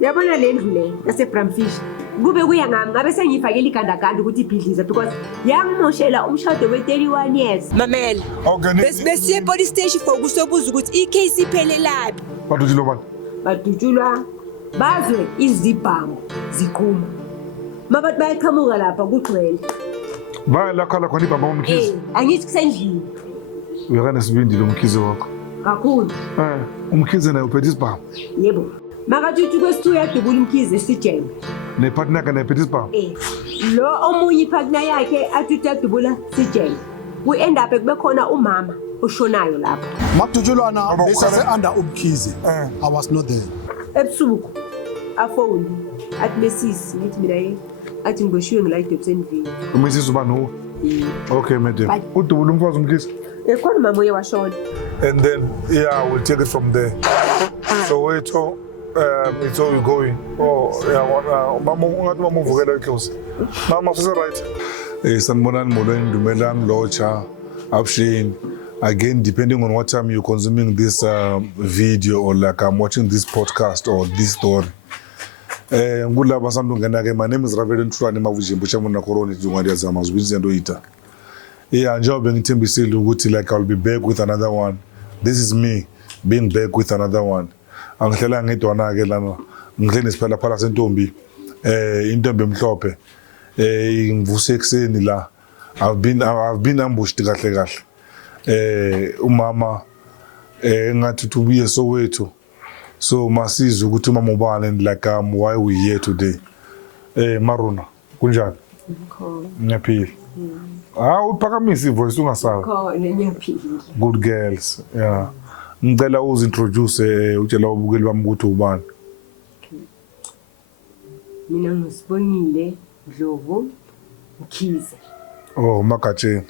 Yabona le ndlu le yase-Bramfish kube kuya ngami ngabe sengiyifakela igandaganda ukuthi ibhidlize because yangimoshela umshado we-31 years. Mamela. Okay. Besiye police station for kusobuza ukuthi i-case iphelelaphi. Badutshulwa bani? Badutshulwa bazwe izibhamu ziqhuma. Mabathi bayaqhamuka lapha kugcwele. Baya la khala khona ibhama umkhize. Angithi kusendlini. Uyakanesibindi lo mkhize wakho. Kakhulu. Umkhize naye uphethe isibhamu. Yebo. Makathuthi kwesithu yadubula umkhize sijeme. Nepartner yakhe naye uphethe isibhamu. Lo omunye ipartner yakhe athuthi yadubula sijeme. We-end up kube khona umama oshonayo lapho. Makudutshulwana besase under umkhize. I was not there. Ebusuku afoni athi mesisi ngithi mina athi ngiboshiwe ngila eDobsonville. Umesisi uba no. Okay madam. Udubula umfazi umkhize. Khona mama uye washona. And then we'll take it from there. So it's all going. Mama ungathi mama uvukela eclose. Mama is right. Sanibonani molweni Ndumelani Locha Abshin. Again, depending on what time you're consuming this video or like I'm watching this podcast or this story. Ngulaba sandungena my name is Reverend Trani Mavujimbo chairman na Koroni Zungadi Zama Zwinzi Ndoita. Njobe ngithembisile ukuthi like I'll be back with another one. This is me being back with another one. Angihlela ngedwana ke lana. Ngihlela siphela phala sentombi. Intombi emhlophe. Ngivuse ekseni la. I've been ambushed kahle kahle. Umama ngathi tubuye Soweto. So masiza ukuthi umama ubani and like why we here today. Maruna kunjani? Ngiyaphila. Uphakamisa ivoice ungasawa. Khona ngiyaphila. Good girls. Yeah. Ngicela uzintroduce utshela ababukeli bami ukuthi ubani. Mina ngisibonile Ndlovu Mkhize. Magatsheni.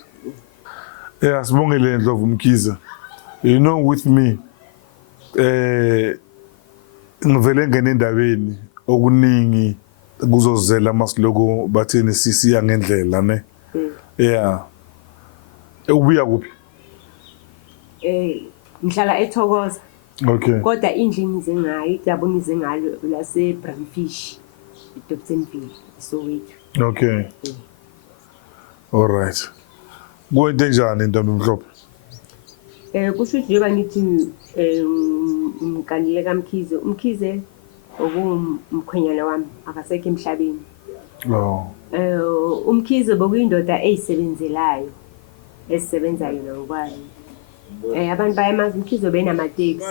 Sibongile Ndlovu Mkhize. You know with me ngivele ngene endabeni okuningi kuzozela masiloko bathini sisiya ngendlela ne. Ubuya kuphi? Ngihlala eThokoza. Okay. Kodwa indlu ngize ngayo, idabuni ngize ngalo lase-Bramfish, eDobsonville, Soweto. Okay. All right. Kwente njani intombi emhlophe? Kusho ukuthi njengoba ngithi umkanile kaMkhize, umkhize okumkhwenyana wami akasekho emhlabeni. Umkhize bokuyindoda eyisebenzelayo esisebenzayo nokwayo. Abantu bayamazi umkhize benamateksi.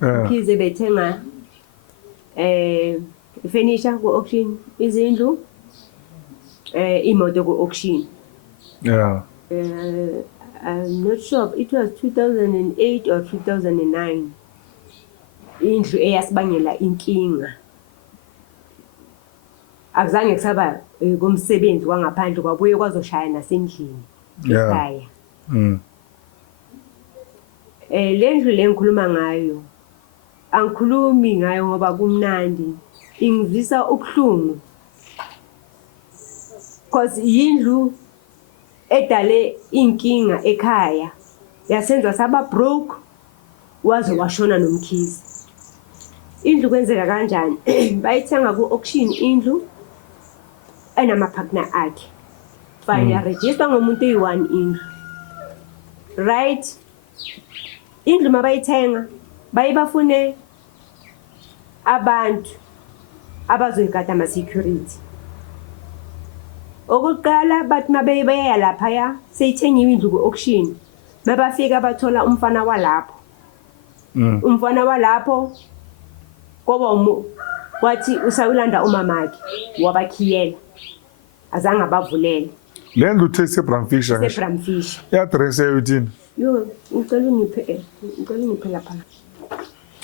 Umkhize bethenga furniture ku auction, izindlu, imoto ku auction. I'm not sure, it was 2008 or 2009. Indlu eyasibangela inkinga. Akuzange kusaba komsebenzi wangaphandle kwabuye kwazoshaya nasendlini ekhaya. Le ndlu le ngikhuluma ngayo angikhulumi ngayo ngoba kumnandi, ingivisa ubuhlungu because yindlu edale inkinga ekhaya yasenza saba broke waze washona nomkhize. Indlu kwenzeka kanjani? Bayithenga ku auction indlu enamapartner akhe. Fine, register ngomuntu oyi-1 indlu. Right? Indlu mabayithenga bayibafune abantu abazoyigada ama-security. Okokuqala bathi mabeya lapha ya seyithengiwe indlu ku-auction. Mabafika bathola umfana walapho. Umfana walapho koba wathi usawulanda umamakhe wabakhiyela. Azange abavulele. Le ndlu uthe se-Bramfish. Se-Bramfish. I-address yayo ithini? Yo, ngicela ungiphe lapha.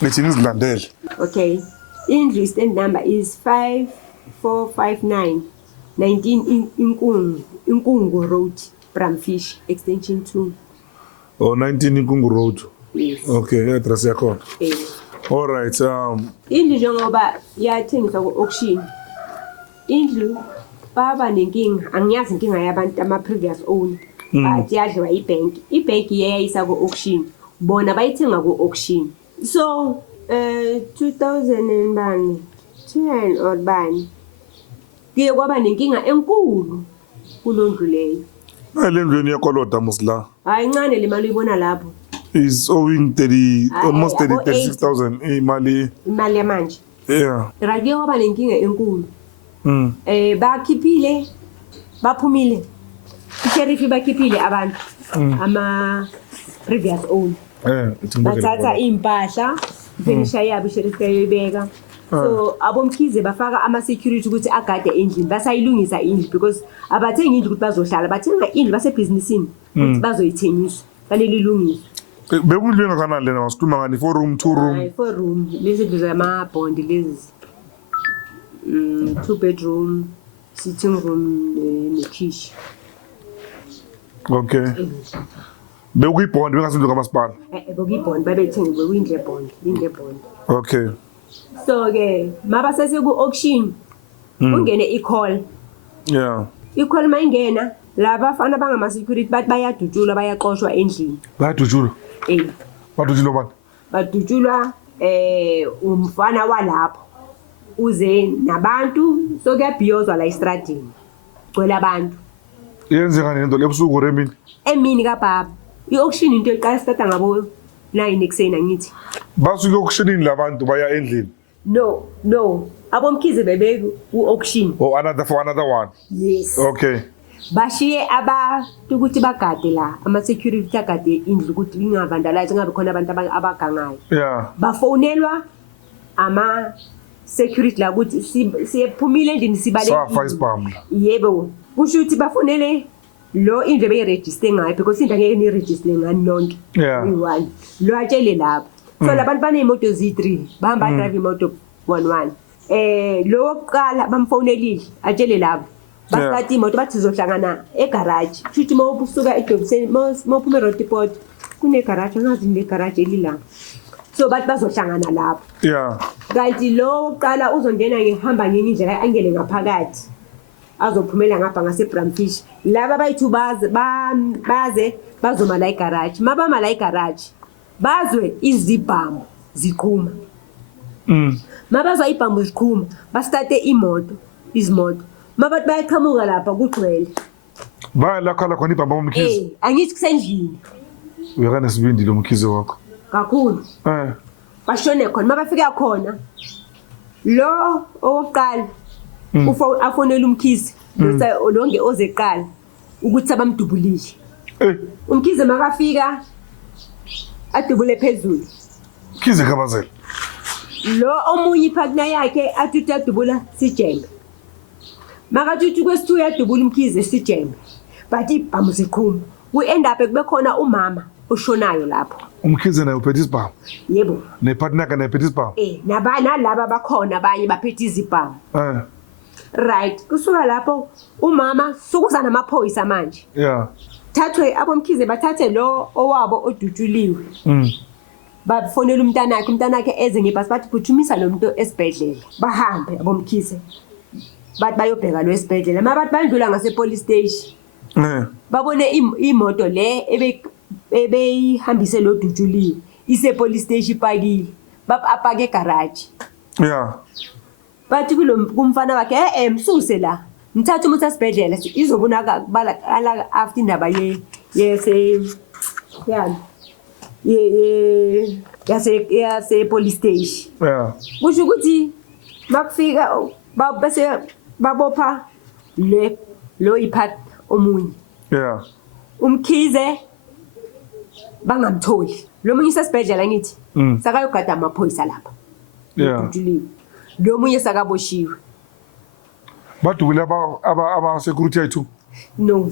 Ngithi ngizilandele. Okay. Indlu stand number is 5459 19 Inkungu Road, Bramfish, extension 2. 19 Inkungu Road. Yes. Okay, address yakho. All right. Indlu njengoba yathengiswa ku-auction. Indlu baba nenkinga, angiyazi inkinga yabantu ama-previous owner. Bathi yadliwa ibhenki. Ibhenki yayisa ku-auction. Bona bayithenga ku-auction. So 2009 10 or bani kuye kwaba nenkinga enkulu kulondlu leyo. Elendweni yakoloda musla Hayi incane le mali uyibona lapho. is owing 30 almost Abo 36,000 imali. Imali yamanje. Yeah. Kuye kwaba nenkinga enkulu. Mm. Bakhiphile baphumile. Isherifi bakhiphile abantu ama previous owner. Bathatha impahla finisha yabo isherifi yayibeka. So abomkhize bafaka ama security ukuthi agade endlini basayilungisa indlu because abathenga indlu ukuthi bazohlala bathenga indlu base businessini ukuthi bazoyithengisa fanele ilungiswe. Bekundlwe ngakanani lena masikhuluma ngani 4 room 2 room? Hayi 4 room lezi ndlu zama bond lezi 2 bedroom sitting room nekhishi. Okay. Bekuyibond bengasindlu kamasipala. Bekuyibond babethenga bekuyindle bond indle bond. Okay. So ke mabasese ku auction ungene i-call. Yeah. I-call mayingena laba bafana bangama security bathi bayadutshulwa bayaqoshwa endlini. Bayadutshulwa. Badutshulwa bani? Badutshulwa umfana walapho uze nabantu so kuyabhiyozwa la estradini. Gcwele abantu. Yenzeka nento lebusuku remini. Emini kaBaba. I-auction into eqala start ngabo 9 ekseni angithi. Basuke auctionini labantu baya endlini. No. Abomkhize bebeke ku-auction. Oh, another one. Yes. Okay. Bashiye abantu ukuthi bagade la ama security agade indlu ukuthi ingavandalize ngabe khona abantu abagangayo. Yeah. Bafonelwa ama security la ukuthi siyephumile endlini sibalekile. Safa isibhamu. Yebo. Kusho ukuthi bafonele lo indlu beyiregister ngayo because indlu ngeke ni register ngani nonke. Yeah. Uyi-1. Lo atshele lapho. So labantu banemoto Z3 bahamba drive imoto 11. Lo oqala bamfonelile atshele lapho. Basithatha imoto bathi zohlangana egarage. Futhi mawusuka edobiseni mawuphuma eRoadport kune garage angazi le garage elila. So bathi bazohlangana lapho. Yeah. Kanti lo oqala uzongena ngihamba ngenye indlela angene ngaphakathi. Azophumela ngapha ngase Bramfish. Laba bayithu baze bazoma la egarage. Mabama la egarage. Bazwe izibhamu ziqhuma. Mabazwa ibhamu ziqhuma basithathe izimoto. Mabathi bayaqhamuka lapha kugcwele. Bayala khala khona ibhamba bomkhize. Angithi kusendlini. Uyakane sibindi lo mkhize wakho. Kakhulu. Bashone khona mabafika khona. Lo oqala afonela umkhize lonke ozeqala ukuthi abamdubulile. Umkhize makafika adubule phezulu. Mkhize kabazela. Lo omunye ipartner yakhe athi adubula sijembe. Makathuthi kwesithu yadubula umkhize sijembe. Bathi ibhamu ziqhuma. We end up kube khona umama oshonayo lapho. Umkhize naye uphethe isibhamu. Yebo. Nepartner yakhe naye uphethe isibhamu. Nabana laba bakhona abanye baphethe izibhamu. Right. Kusuka lapho umama sokuza namaphoyisa manje. Yeah. Thathwe abomkhize bathathe lo owabo odutshuliwe. Bafonela umntanakhe eze ngebhasi bathi phuthumisa lo muntu esibhedlela. Bahambe abomkhize. Bathi bayobheka lo esibhedlela. Mabathi bandlula ngase police station. Babone imoto le ebeyihambise lo dutshuliwe ise police station ipakile. Apake egarage. Yeah. Bathi kumfana wakhe msuse la. Mthatha umuntu esibhedlela izobonaka kubala after indaba yase police station. Yeah. Kusho ukuthi bakufika base babopha lo iphat omunye. Yeah. Umkhize bangamtholi. Lo munye sesibhedlela ngithi sakayogada amaphoyisa lapha. Yeah. Lo munye sakaboshiwe. Badubula aba security yethu. No.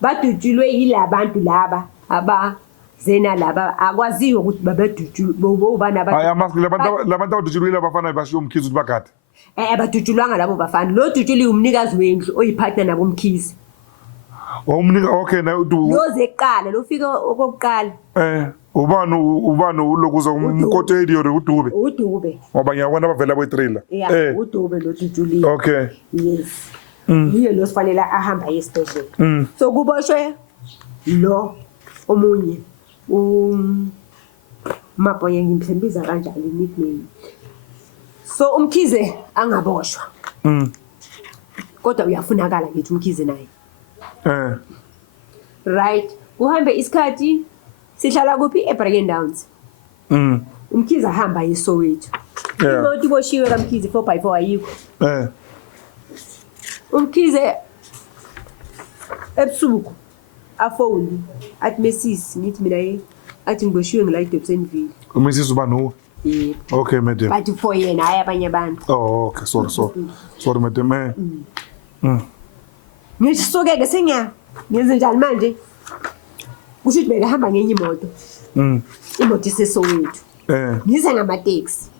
Badutshulwe yilabantu laba abazena laba akwaziyo ukuthi babedutshulwe bobana abantu labantu abadutshulwe abafana bashiyo umkhize ukuthi bagade. Abadutshulwanga labo bafana. Lo dutshuli umnikazi wendlu oyipartner nabo umkhize. Okay na Lo zeqala lo fika okokuqala. Ubani lokuza umkoteli or udube. Udube. Ngoba ngiyabona abavela kwe-trailer. Udube lo dutshuli. Okay. Yes. Yiyo lo sifanele ahamba esibhedlela. So kuboshwe lo omunye mapho ngimsembiza kanjalo nickname. So umkhize angaboshwa. Kodwa uyafunakala ngithi umkhize naye. Right. Uhambe isikhathi sihlala kuphi eBryan Downs. Umkhize ahamba eSoweto. Imoto iboshiwe kaMkhize 4x4 ayikho. Umkhize ebusuku afoni athi Mrs ngithi mina athi ngiboshiwe ngila eDobsonville. Mrs uba no. Yebo. Okay madam. But for yena hayi abanye abantu. Oh okay sorry madam. Ngisuke ke senya ngenze njani manje? Kusho ukuthi bekahamba ngenye imoto. Imoto iseSoweto. Ngize ngama taxi.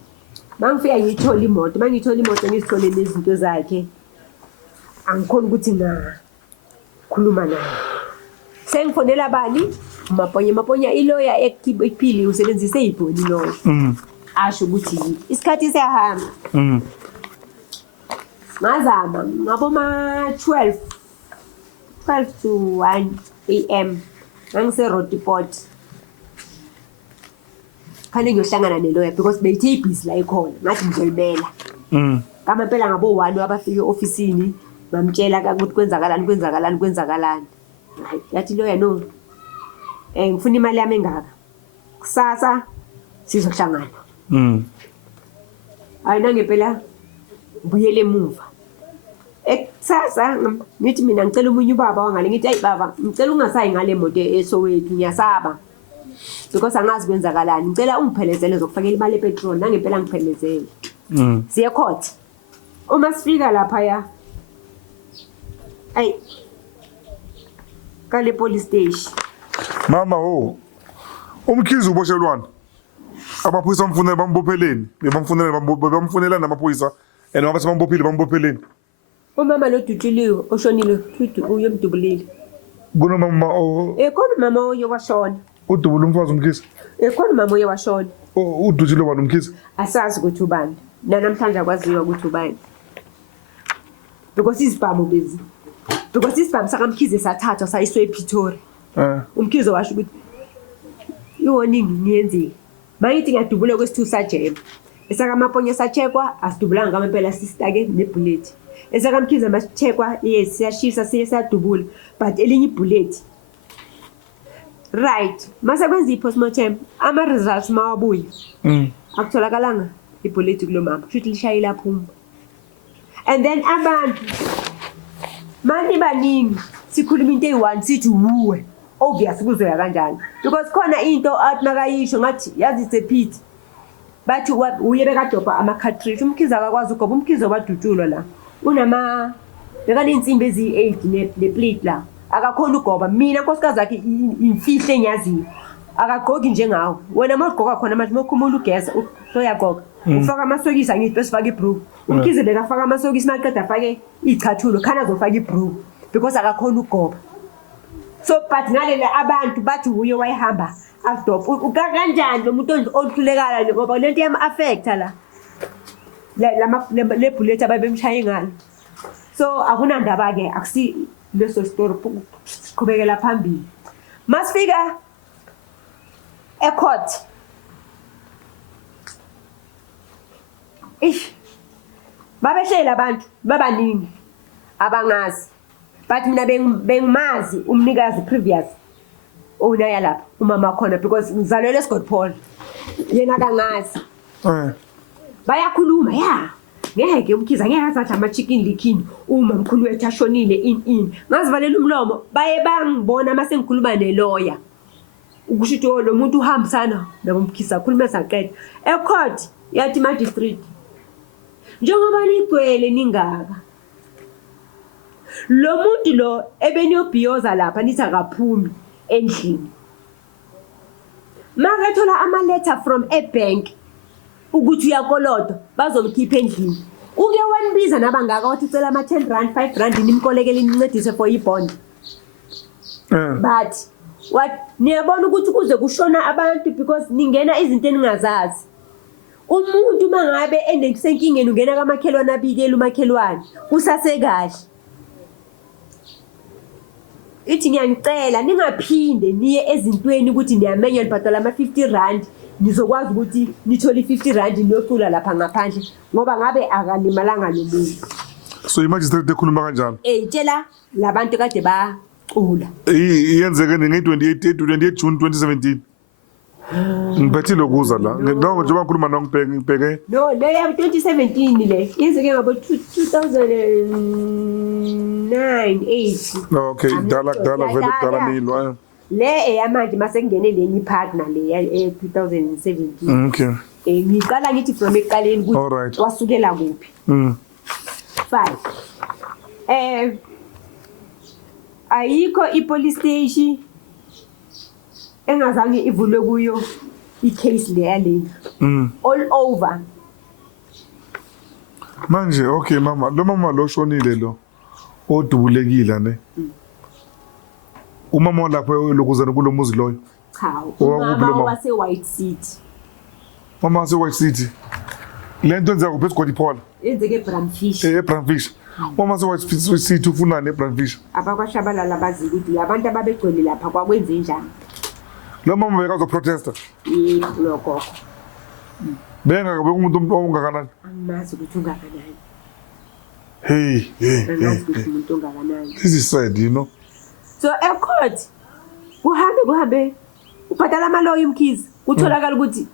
Mangifika ngithola imoto, mangithola imoto ngizithole nezinto zakhe. Angikhona ukuthi khuluma naye. Sengifonela bani? Maponya iloya ekiphili usebenzise ibhoni loyo. Asho ukuthi isikhathi siyahamba. Ngazama ngaboma 12 to 1 AM ngangise road depot. Khane ngiyohlangana neloya because beyithe ibhizi la ikhona ngathi ngizolibela. Kama phela ngabo 1 abafike officeini ngamtshela ukuthi kwenzakalani. Yathi loya no. Ngifuna imali yami engaka. Kusasa sizohlangana. Ayina ngempela buyele emuva. Kusasa ngithi mina ngicela umunye ubaba wangale ngithi hayi baba ngicela ungasayi ngale moto eSoweto ngiyasaba. Because angazi kwenzakalani. Ngicela ungiphelezele zokufakela imali epetrol nangempela ngiphelezele. Siye court. Uma sifika lapha ya. Ay. Kale police station. Mama umkhize uboshelwana. Amaphoyisa bamfunela bambopheleni. Bamfunela namaphoyisa and mabase bambopheleni. Umama lo Dutuliwe oshonile futhi uyemdubulile. Kunomama khona mama oyowashona. udubula umfazi umkhize. Khona mama oyowashona. Udutshile bani umkhize? Asazi ukuthi ubani. Namhlanje akwaziwa ukuthi ubani. Because isibhamu sakaMkhize sathathwa sayiswe ePretoria. Umkhize washo ukuthi iwarning ngiyenzile. Mayithi ngiyadubula kwesithu sajema. Esakamaponya sachekwa asidubulanga ngamampela sistake nebullet. EsakaMkhize masichekwa yes siyashisa siyasadubula but elinye ibullet. Right. Mase kwenza i-postmortem ama results mawabuya. Akutholakala ibullet kulomama. Futhi lishayela phuma. And then abantu manje baningi sikhuluma into eyi1 sithi uwe obvious kuzoya kanjani because khona into athi makayisho ngathi yazi it's a pity bathi uye bekadopha ama cartridge umkhize akakwazi ugoba umkhize wadutshulwa la unama bekanensimbi ezi8 neplate la akakhona ugoba mina nkosikazi yakhe imfihle enyaziyo akagqoki njengawe wena mawugqoka khona manje mokhumula ugeza soyagqoka ufaka amasokisi angithi bese faka ibrook umkhize bekafaka amasokisi maqeda afake ichathulo khana azofaka ibrook because akakhona ugoba so but ngalele abantu bathi uye wayihamba afdop ukanjani lo muntu ohlulekala ngoba lento yama affecta la le bullet ababemshaye ngalo so akunandaba ke akusi leso story qhubekela phambili masifika ecourt babeshela abantu babaningi abangazi but mina bengimazi umnikazi previous owner lapha umama khona because ngizalelwe eScott Paul yena kangazi bayakhuluma ngeke umkhize ngeke azathi ama chicken lickini uma mkhulu wethu ashonile in ngazivalela umlomo baye bangibona mase ngikhuluma nelawyer ukushithi lo muntu uhambisana nabo umkhize akhuluma saqeda ecourt yathi magistrate njengoba ligcwele ningaka lo muntu lo ebeniyobhiyoza lapha nithi akaphumi endlini makathola ama letter from a bank ukuthi uyakoloda bazomkhipha endlini uke wanibiza nabangaka wathi ucela ama 10 rand 5 rand nimkolekele nincedise for ibond but what niyabona ukuthi kuze kushona abantu because ningena izinto eningazazi umuntu mangabe enekusenkingeni ungena kamakhelwane abikela umakhelwane kusasekahle ithi ngiyangicela ningaphinde niye ezintweni ukuthi niyamenya libhadala ama 50 rand nizokwazi ukuthi nithole 50 rand niyocula lapha ngaphandle ngoba ngabe akalimalanga nomuntu. So imagistrate ekhuluma kanjalo. Tshela labantu kade bacula. Iyenzeke nge-28 June 2017. Ngibethile ukuza la. Njengoba ngikhuluma ngibheke. No, le ya 2017 le. Yenzeke ngabo 2009 8. Okay, dala vele dala nilo. Le eyamanje mase ngene lenye partner le ya 2017. Okay. Ngiqala ngithi from eqaleni ukuthi wasukela kuphi. 5. Ayikho ipolice station engazange ivulwe kuyo icase le yale. All over. Manje okay mama, lo mama lo shonile lo odubulekile ne. Umama lapho lokuzana kulomuzi loyo. Cha, umama wase White City. Mama wase White City. Lento nza kuphethe kodiphola. Enzeke Bramfish. Bramfish. Mama wase White City ufunani eBramfish? Abakwashabalala bazi ukuthi abantu ababegcwele lapha kwakwenze njani. Lo mama bekazo protester. Lokho. Benga umuntu ongakanani? Angimazi ukuthi ungakanani. Hey. Angimazi ukuthi umuntu ongakanani. This is sad, you know. So ecourt kuhambe ubhadala amaloyi umkhizi utholakala ukuthi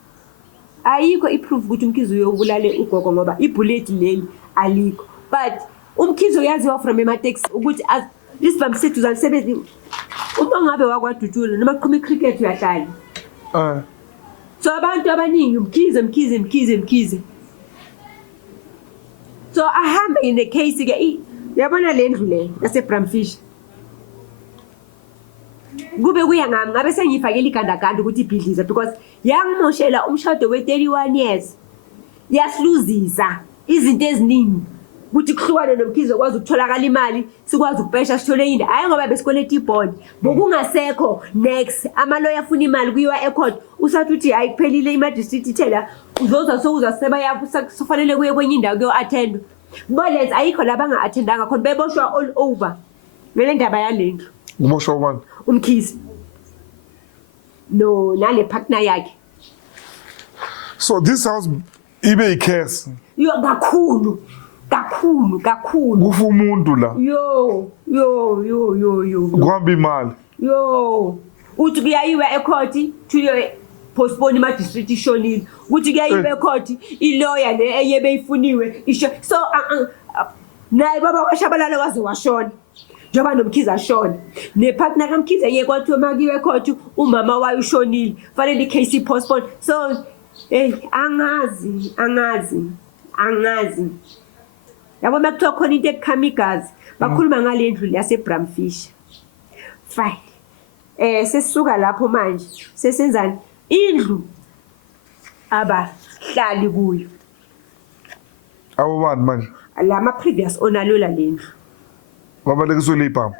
ayikho iproof ukuthi umkhizi uyobulale ugogo ngoba ibullet leli alikho, but umkhizi uyaziwa from ematex ukuthi lisibambise tuzalisebenzi uma ngabe wakwadutshula noma qhuma icricket uyahlala. So abantu abaningi umkhizi. So ahambe in the case ke yabona le ndlu le yase Bramfish. Kube kuya ngami ngabe sengifakela igandaganda ukuthi ibhidliza because yangimoshela umshado we31 years. Yasiluzisa izinto eziningi ukuthi kuhlukane nomkhizi okwazi ukutholakala imali sikwazi ukubhesha sithole into hayi ngoba besikoleta ibond bokungasekho next amaloya afuna imali kuyiwa ecourt usathi uthi ayiphelile imagistrate ithela uzoza seba yakufanele kuye kwenye indawo kuyo attend bolenze ayikho labanga attendanga khona beboshwa all over ngale ndaba yalendlu. Umoshwa ubani? Umkhizi no nale partner yakhe. So this house ibe icase Yo kakhulu kufa umuntu la. Yo kuhamba imali. Yo uthi kuyayiwa ecourt to postpone magistrate ishonile uthi kuyayiwa ecourt ilawyer le eyebe ifuniwe isho so naye baba washabalala waze washona njoba nomkhizi ashona nepartner kamkhizi eyekwathi makiwe ecourt umama wayo ushonile fanele icase postpone so angazi yabo makuthiwa khona into ekukhamikazi bakhuluma ngale ndlu yase Bramfish. Fine. Sesisuka lapho manje sesenzani indlu abahlali kuyo Awubani manje? Lama previous owner lola lendlu wabalekiswe leipam.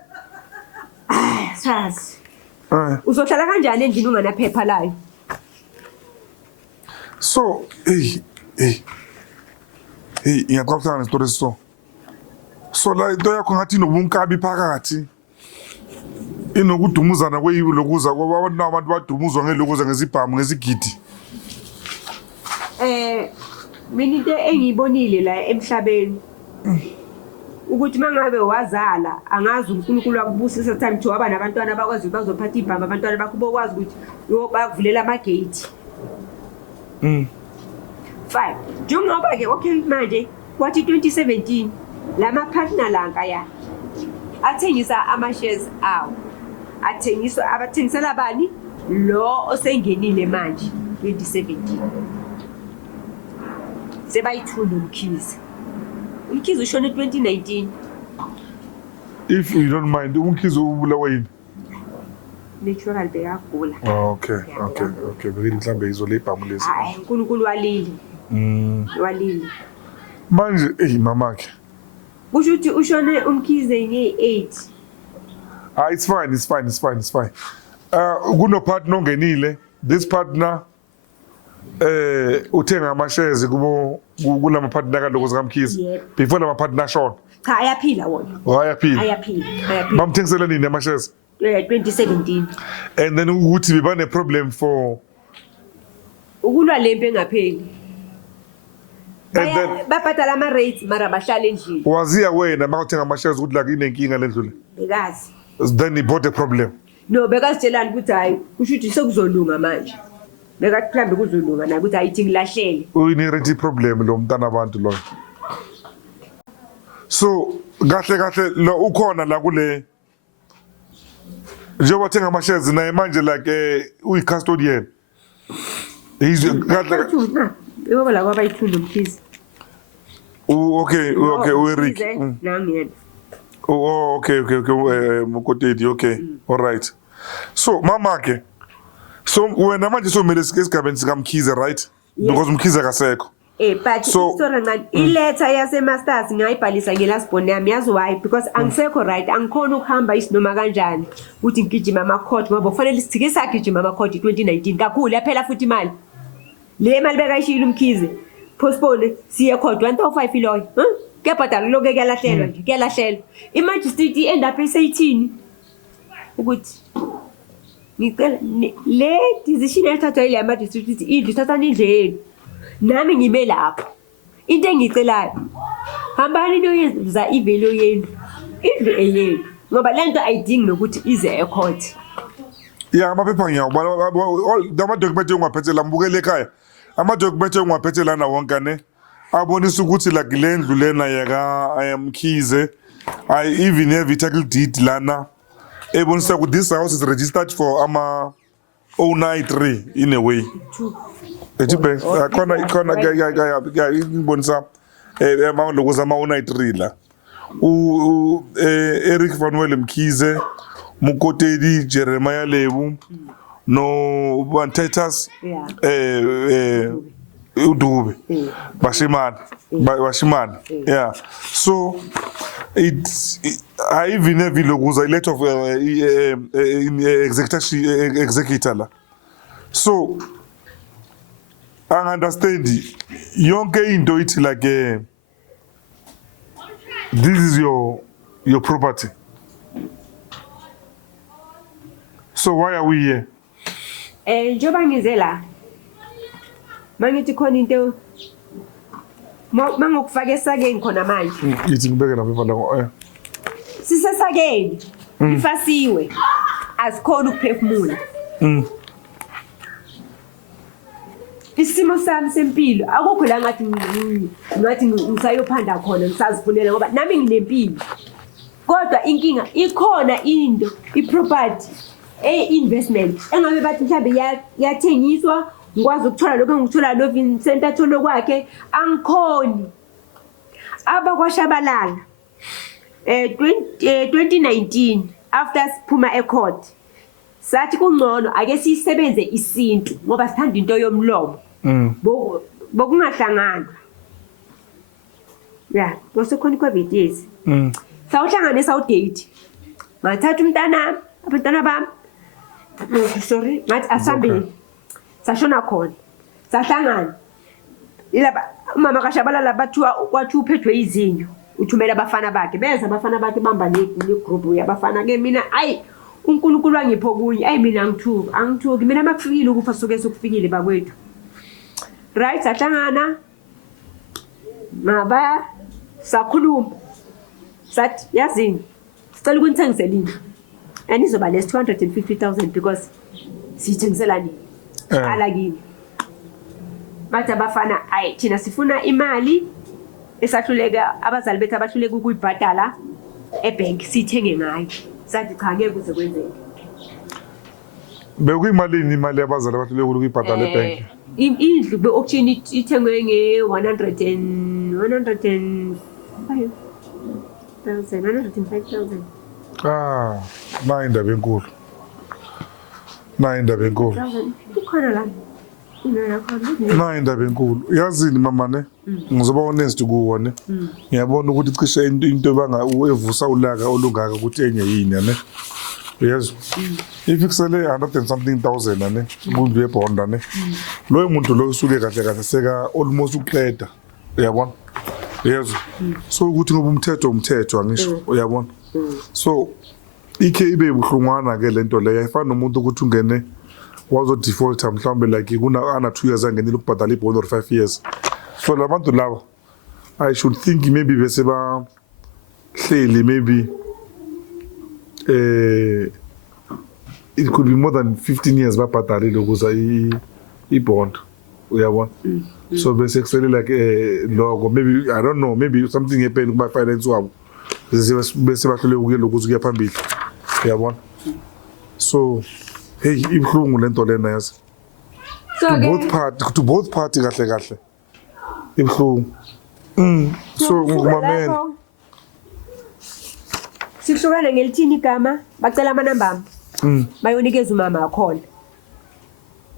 Sazi uzohlala kanjani endlini unganaphepha layo? So ngiyaqoqana nestory so la into yakho ngathi nobunkabi phakathi inokudumuzana kweyibo lokuza ngoba abantu badumuzwa ngelokuza ngezibhamu ngezigidi. Mina into engiyibonile la emhlabeni ukuthi mangabe wazala angazi uNkulunkulu akubusisa time to aba nabantwana bakwazi bazophatha ibhamba abantwana bakho bokwazi ukuthi bakuvulela amagate. Fine. Njengoba ke okay manje kwathi 2017 lama partner lanka ya athengisa ama shares awo abathengisela bani lo osengenile manje 2017 sebayithula umkhizi ushone 2019. If you don't mind umkhizi ubulawa yini? Natural beyagula. Okay bekile mhlambe izo lebhamu lezi. Hayi uNkulunkulu walile. Walile. Manje mamakhe kusho ukuthi ushone umkhize nge8. It's fine. Kuno partner ongenile. This partner uthenga ama shares kulama partner kaloko zikamkhize before lama partner shona. Cha ayaphila wona. Ayaphila. Bamthengisela nini ama shares? 2017. And then ukuthi beba ne problem for ukulwa lempi engapheli. And then Babhadala ama-rates mara bahlala endlini. wazia wena makuthenga ama-shares ukuthi like inenkinga lendlule. Bekazi. Then he bought a problem. No, bekazitshelani ukuthi hayi kusho ukuthi sekuzolunga manje. Bekathi mhlambe kuzolunga naye ukuthi ayithi ngilahlele. Uyinherent problem lo mntana abantu lo. So kahle lo ukhona la kule njengoba thenga ama-shares naye manje like uyi-custodian. He's kahle. Yebo la kwabayithunda umkhizi. Okay, Eric. Nami. Oh, okay, Mokotedi, okay. All right. So, mama ke. So, wena manje somele esigabeni sikaMkhize, right? Because Mkhize akasekho. But story ncane iletha yase masters ngiyayibhalisa ngelasibone yami yazi why because angisekho right angikhona ukuhamba isinoma kanjani ukuthi ngigijima ama court ngoba kufanele sithike sagijima ama court 2019 kakhulu yaphela futhi imali le mali bekayishila umkhize postpone siye court 105 iloyo kuyabhadala lokho kuyalahlelwa nje kuyalahlelwa imagistrate end up esayithini ukuthi ngicela le decision ethathwa ile magistrate idli thatha indleni nami ngime lapho into engicelayo hambani niyoyenza ivelo yenu indlu eyenu ngoba lento ayidingi nokuthi ize ecourt ya amaphepha ngiyabona ama-document ongaphethe mbukele ekhaya ama-document ongaphethe lana wonke ne abonisa ukuthi like le ndlu lena yakaMkhize I even have title deed lana ebonisa ukuthi this house is registered for ama 093 in a way Ejibhe khona ngibonisa amalogo zama 093 la Eric Van Willem Mkhize Mokotedi Jeremiah Lebu no Bantetas Udube Bashimana yeah so I even have logo a letter of executor la so I understand yonke into ithi like this is your property. So why are we here? Njoba ngize la mangithi khona into mangokufaka esakeni khona manje Ithi ngibeke lapha la sisesakeni ifasiwe asikhona ukuphefumula isimo sami sempilo akukho la ngathi ngisayophanda khona ngisazifunela ngoba nami nginempilo kodwa inkinga ikhona into iproperty investment engabe bathi mhlambe yathengiswa ngikwazi ukuthola lokho ngikuthola lo Vincent atholo kwakhe angikhoni abakwashabalala 2019 after siphuma ecourt sathi kungcono ake sisebenze isintu ngoba sithanda into yomlomo bokungahlangana yeah kusekhona iCovid sawuhlanganisa udate ngathatha abantwana bami sorry ngathi asambili sashona khona sahlangana ilaba mama kashabalala bathiwa kwathi uphethwe izinyo uthumela abafana bakhe beza abafana bakhe bamba ne group yabafana ke mina ayi uNkulunkulu wangipho kunye ayi mina angithuki mina makufikile ukufa soke sokufikile bakwethu right sahlangana maba sakhuluma sathi yazini sicela ukunithengisela indlu anizoba less 250,000 because sithengisela nini ala kini bathi abafana ayi thina sifuna imali esahluleka abazali bethu abahluleka ukuyibhadala ebank sithenge ngayo sathi cha ngeke kuze kwenzeke bekuyimalini imali yabazali abahluleka ukuyibhadala ebank indlu be-auction ithengwe nge-105,000 nayindaba enkulu ikhona la nayindaba enkulu yazini mama ne ngizoba honest kuwo ne ngiyabona ukuthi cishe into evusa ulaka olungaka ukuthi enye yini ne yes ifiksele 100 and something thousand ne kundu yebonda ne loyo muntu lo usuke kahle seka almost uqeda uyabona yes so ukuthi ngoba umthetho angisho uyabona so ibe buhlungwana ke lento leyo ayifana nomuntu ukuthi ungene wazo-defaulta mhlawumbe like kuna 2 years angenile ukubhadala ibond or 5 years. So labantu laba, I should think maybe bese bahleli maybe it could be more than 15 years babhadalile ukuza ibond. Uyabona? So bese kusele like logo, maybe I don't know, maybe something happened kuma finance wabo. Bese bahlele ukuyela ukuthi kuya phambili. Uyabona? So hey, ibhlungu lento lena yazi. So To both party kahle. Ibhlungu. So ngumamela. Sihlukane ngelithini igama, bacela amanamba ami. Bayonikeza umama akhona.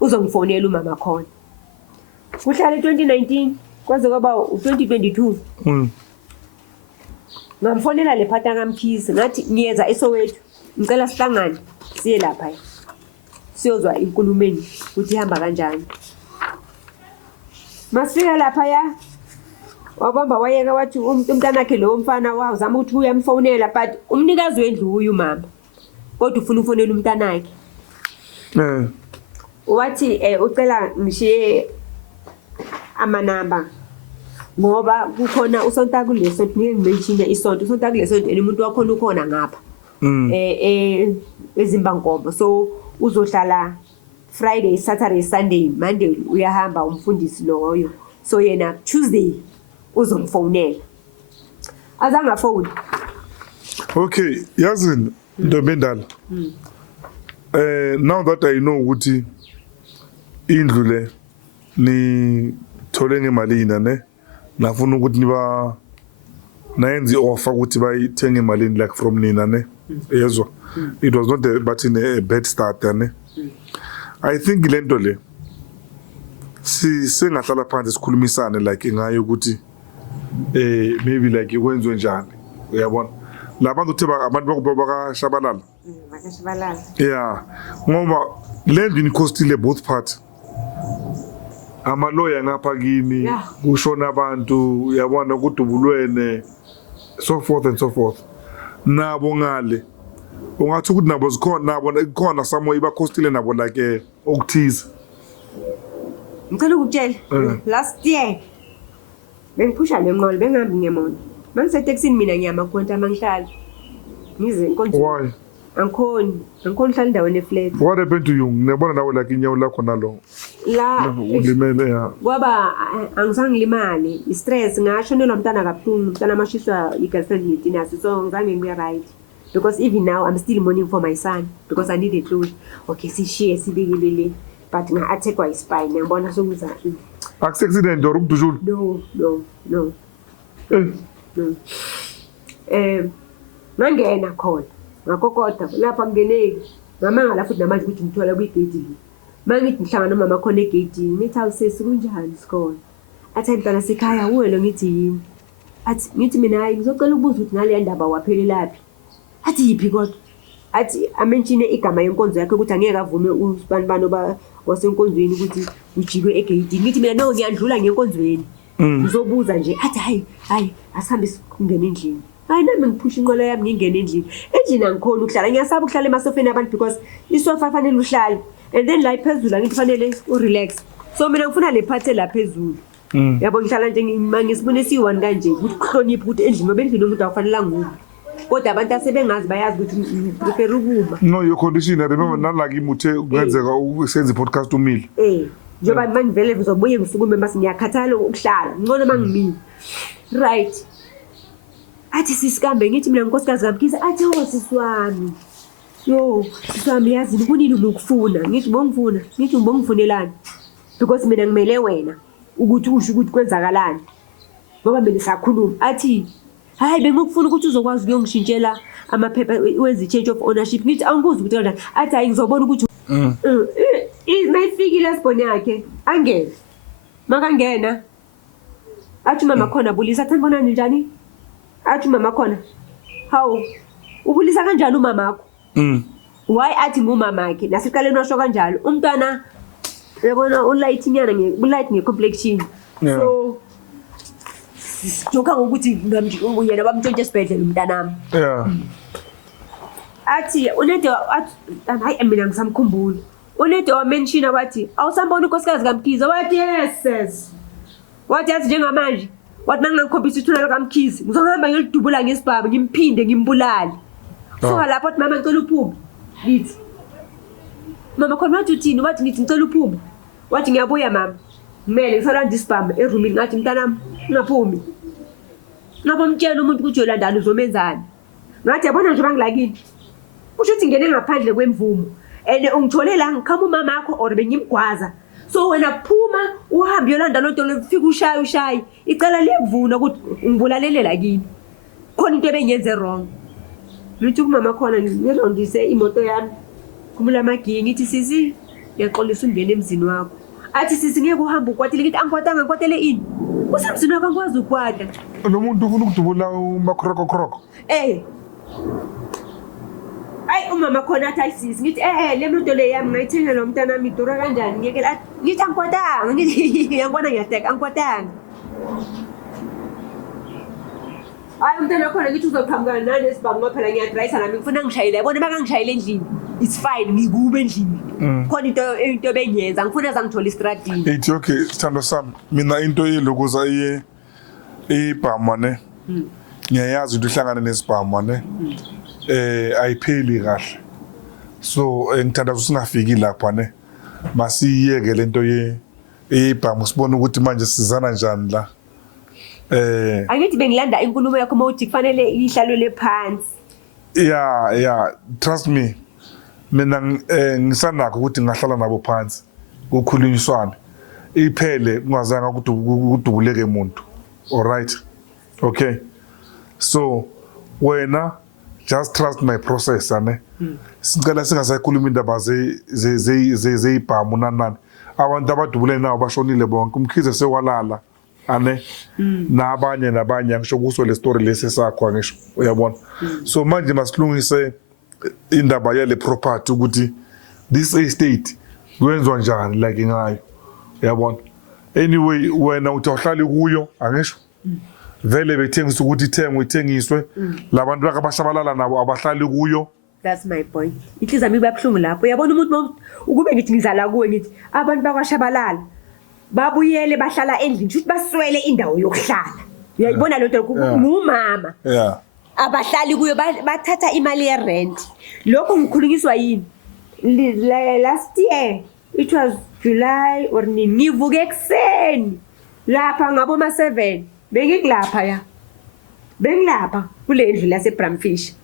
Uzongifonela umama akhona. Kuhlala 2019 kwaze kwaba u2022. Ngamfonela le phatha ngamkhisi ngathi ngiyeza eSoweto. Ngicela sihlangane siye lapha. Siyozwa inkulumeni ukuthi ihamba kanjani. Masifika lapha ya. Wabamba wayeka wathi umntanakhe lo mfana wazama ukuthi uyamfonela but umnikazi wendlu uyu mama. Kodwa ufuna ufonela umntanakhe. Wathi ucela ngishiye amanamba ngoba kukhona usonta kuleso ngiyengimeshine isonto usonta kuleso umuntu wakhona ukhona ngapha eZimbankombo so uzohlala Friday Saturday Sunday Monday uyahamba umfundisi loyo so yena Tuesday uzomfonela azanga phone. Okay, yazini Ntombendala. Now that I know ukuthi indlu le ni thole ngemalini ne nafuna ukuthi niba nayenzi offer ukuthi bayithenge emalini like from nina ne yezwa it was not a bad start ne. I think lento le singahlala phansi sikhulumisane like ngayo ukuthi maybe like ikwenziwe njani uyabona labantu theba abantu bakashabalala yeah ngoba lendlu ni costile both parts amaloya ngapha kini kushona abantu uyabona kudubulwene so forth and so forth nabo ngale ungathi ukuthi nabo zikhona nabo ikhona samo iba costile nabo like okuthiza. Ngicela ukutshela last year bengiphusha lenqolo bengihambi ngemoto mangise taxini mina ngiyama konta mangihlala ngize inkonzo. Why? Angikhoni hlala endaweni eflat. What happened to you? Ngibona nawe like inyawo lakho nalo La ulimele ya kwaba angisangilimali i-stress ngashonelwa umntana kabuhlungu umntana amashiswa i-girlfriend ngitinasi so ngizange ngibe right because even now I'm still mourning for my son because I need a closure. Okay sishiye sibikilele but nga-attackwa ispine ngiyabona sokuzahli accident or ukudujula. No. Mangena khona ngakokota lapha kungeneki ngamangala futhi namanje ukuthi ngithola kwi-gate mangithi ngihlangana nomama khona egate ngithi awusesi kunjani sikhona athi mntana sekhaya uwelo ngithi yini athi ngithi mina hayi ngizocela ukubuza ukuthi ngale ndaba waphelelaphi athi yiphi kodwa athi amenshine igama yenkonzo yakhe ukuthi angeke avume usibanibani wasenkonzweni ukuthi ujikwe egate ngithi mina no ngiyandlula ngenkonzweni ngizobuza nje athi hayi asihambe singene endlini. Hayi nami ngiphusha inqola yami ngingena endlini angikhona ukuhlala ngiyasaba ukuhlala emasofeni abantu because isofa fanele uhlale and then la iphezulu ngithi fanele urelax so mina ngifuna le part la phezulu yabo ngihlala nje ngisibone si1 kanje ukuthi kuhlonipha ukuthi endlini ngoba endlini umuntu akufanele ngubo kodwa abantu asebengazi bayazi ukuthi prefer ukuma. No your condition I remember nalaki imuthe kwenzeka usenze podcast umile njoba mangivele ngizobuye ngisukume mase ngiyakhathala ukuhlala ngcono mangimile right. Athi sisikambe ngithi mina nkosikazi kamkhize athi siswami yo siswami yazi kunini ukufuna ngithi bongifuna ngithi ubongifunelani because mina ngimele wena ukuthi usho ukuthi kwenzakalani ngoba mina sakhuluma athi hayi bengikufuna ukuthi uzokwazi ukuyongishintshela amaphepha wenza change of ownership ngithi angibuzi ukuthi kanjani athi hayi ngizobona ukuthi mayifikile sibone yakhe angene makangena athi mama khona bulisa athi ngibona njani athi mama khona hawu ubulisa kanjani umama wakho why athi ngumama wakhe nasiqaleni washo kanjalo umntwana yabona ulight inyana ngelight ngecomplexion so joka ngokuthi yena bamntshontshe esibhedlela umntanami athi unede hayi mina ngisamkhumbula uNedo wamenshina wathi awusambona unkosikazi kaMkhize wathi yes sis wathi yazi njengamanje wathi mangangikhombisa ithuna likaMkhize ngizohamba ngilidubula ngesibhabu ngimphinde ngimbulale so lapho wathi mama ngicela uphume ngithi mama khona wathi uthini wathi ngithi ngicela uphume wathi ngiyabuya mama kumele ngisalanda isibhamu eroomini ngathi mntanami ungaphumi ngabomtshela umuntu ukuthi uyolandana uzomenzani ngathi yabona nje bangilakini usho ukuthi ngene ngaphandle kwemvumo ene ungithole la ngikhama umama wakho or bengimgwaza so wena phuma uhambe yolanda lonto lefika ushayi icala liyakuvuna ukuthi ngibulalele la kini khona into ebengenze wrong ngithi kumama khona ngirondise imoto yami kumula magi ngithi sisi ngiyaxolisa ungene emzini wakho athi sisi ngeke uhambe ukwatile ngithi angikwatele ini usemzini wakho angikwazi ukwata lo muntu ufuna ukudubula umakroko Ay umama khona athi ayisisi ngithi le muntu le yami ngayithenga lo mntana wami idura kanjani ngeke la ngithi angikwatanga ngithi ngiyabona ngiyateka angikwatanga Ay umntana khona ngithi uzoqhamuka nani esibhamu ngoba ngiyadrayisa nami ngifuna ngishayele yabona makangishayele endlini it's fine ngikube endlini khona into bengiyenza ngifuna zangithola istradini ethi okay sithando sami mina into yelokuza ibhamu ne ngiyayazi ukuthi uhlangana nesibhamu ne ayipheli kahle so ngithanda ukuthi singafiki lapha ne masiyeke lento yebhamu sibone ukuthi manje sizana njani la angithi bengilanda inkulumo yakho mawuthi kufanele ihlalele phansi yeah trust me mina ngisanakho ukuthi ngahlala nabo phansi ukukhulunyiswana iphele kungazanga ukuthi kudubuleke umuntu all right okay so wena just trust my process ane sicela singasayikhuluma indaba zeyibhamu nanani abantu abadubule nawo bashonile bonke uMkhize sewalala ane nabanye ngisho kuso le story lesi sakho ngisho uyabona so manje masilungise indaba yale property ukuthi this estate kwenziwa njani like ngayo uyabona anyway wena uthi awuhlali kuyo angisho vele bethengisa ukuthi ithengiswe labantu bakabashabalala nabo abahlali kuyo that's my point ikiza mi babhlungu lapho uyabona umuntu ukube ngithi ngizala kuwe ngithi abantu bakwashabalala babuyele bahlala endlini ukuthi baswele indawo yokuhlala uyayibona lo nto ngumama abahlali kuyo bathatha imali ye rent lokho ngikhulunyiswa yini last year it was July or ngivuke ekseni lapha ngabo ma 7 bengilapha kule ndlu lase Bramfish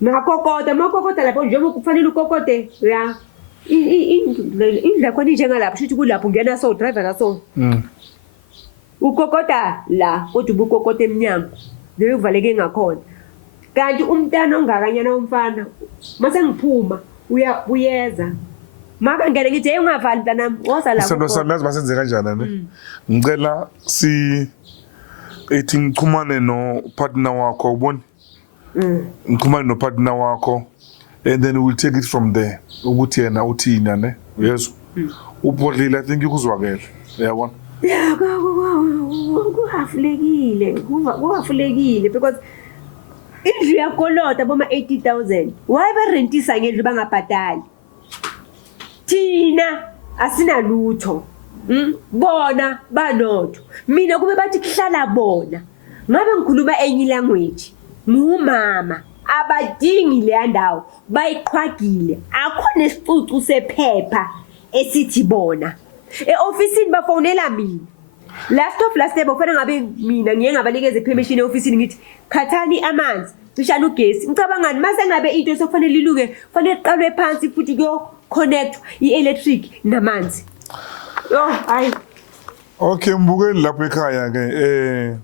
makokota lapho njengoba kufanele ukokote ya indla khona njengalapha shithi kulapho ngena so driver la so ukokota la kodwa ubukokota emnyango leyo kuvaleke ngakhona kanti umntana ongakanyana umfana mase ngiphuma uyeza maka ngene ngithi hey ungavali mntanami woza lapho isento sami yazi basenze kanjani ne ngicela ethi ngichumane no partner wakho ubona ngichumane no partner wakho and then we'll take it from there ukuthi yena uthina ne yeso ubhodlile I think ukuzwakela uyabona yeah kuhafulekile because indlu yakolota boma 80,000 why barentisa ngendlu bangabhadali thina asinalutho bona banotho mina kube bathi kuhlala bona ngabe ngikhuluma enye language ngumama abadingi le ndawo bayiqhwagile akho nesicucu sephepha esithi bona eofisini bafonela mina last day bafana ngabe mina ngiye ngabanikeze permission eofisini ngithi khathani amanzi cisha ugesi ngicabangani mase ngabe into sokufanele iluke fanele iqalwe phansi futhi kuyo connect i-electric namanzi hayi okay mbukeli lapha ekhaya ke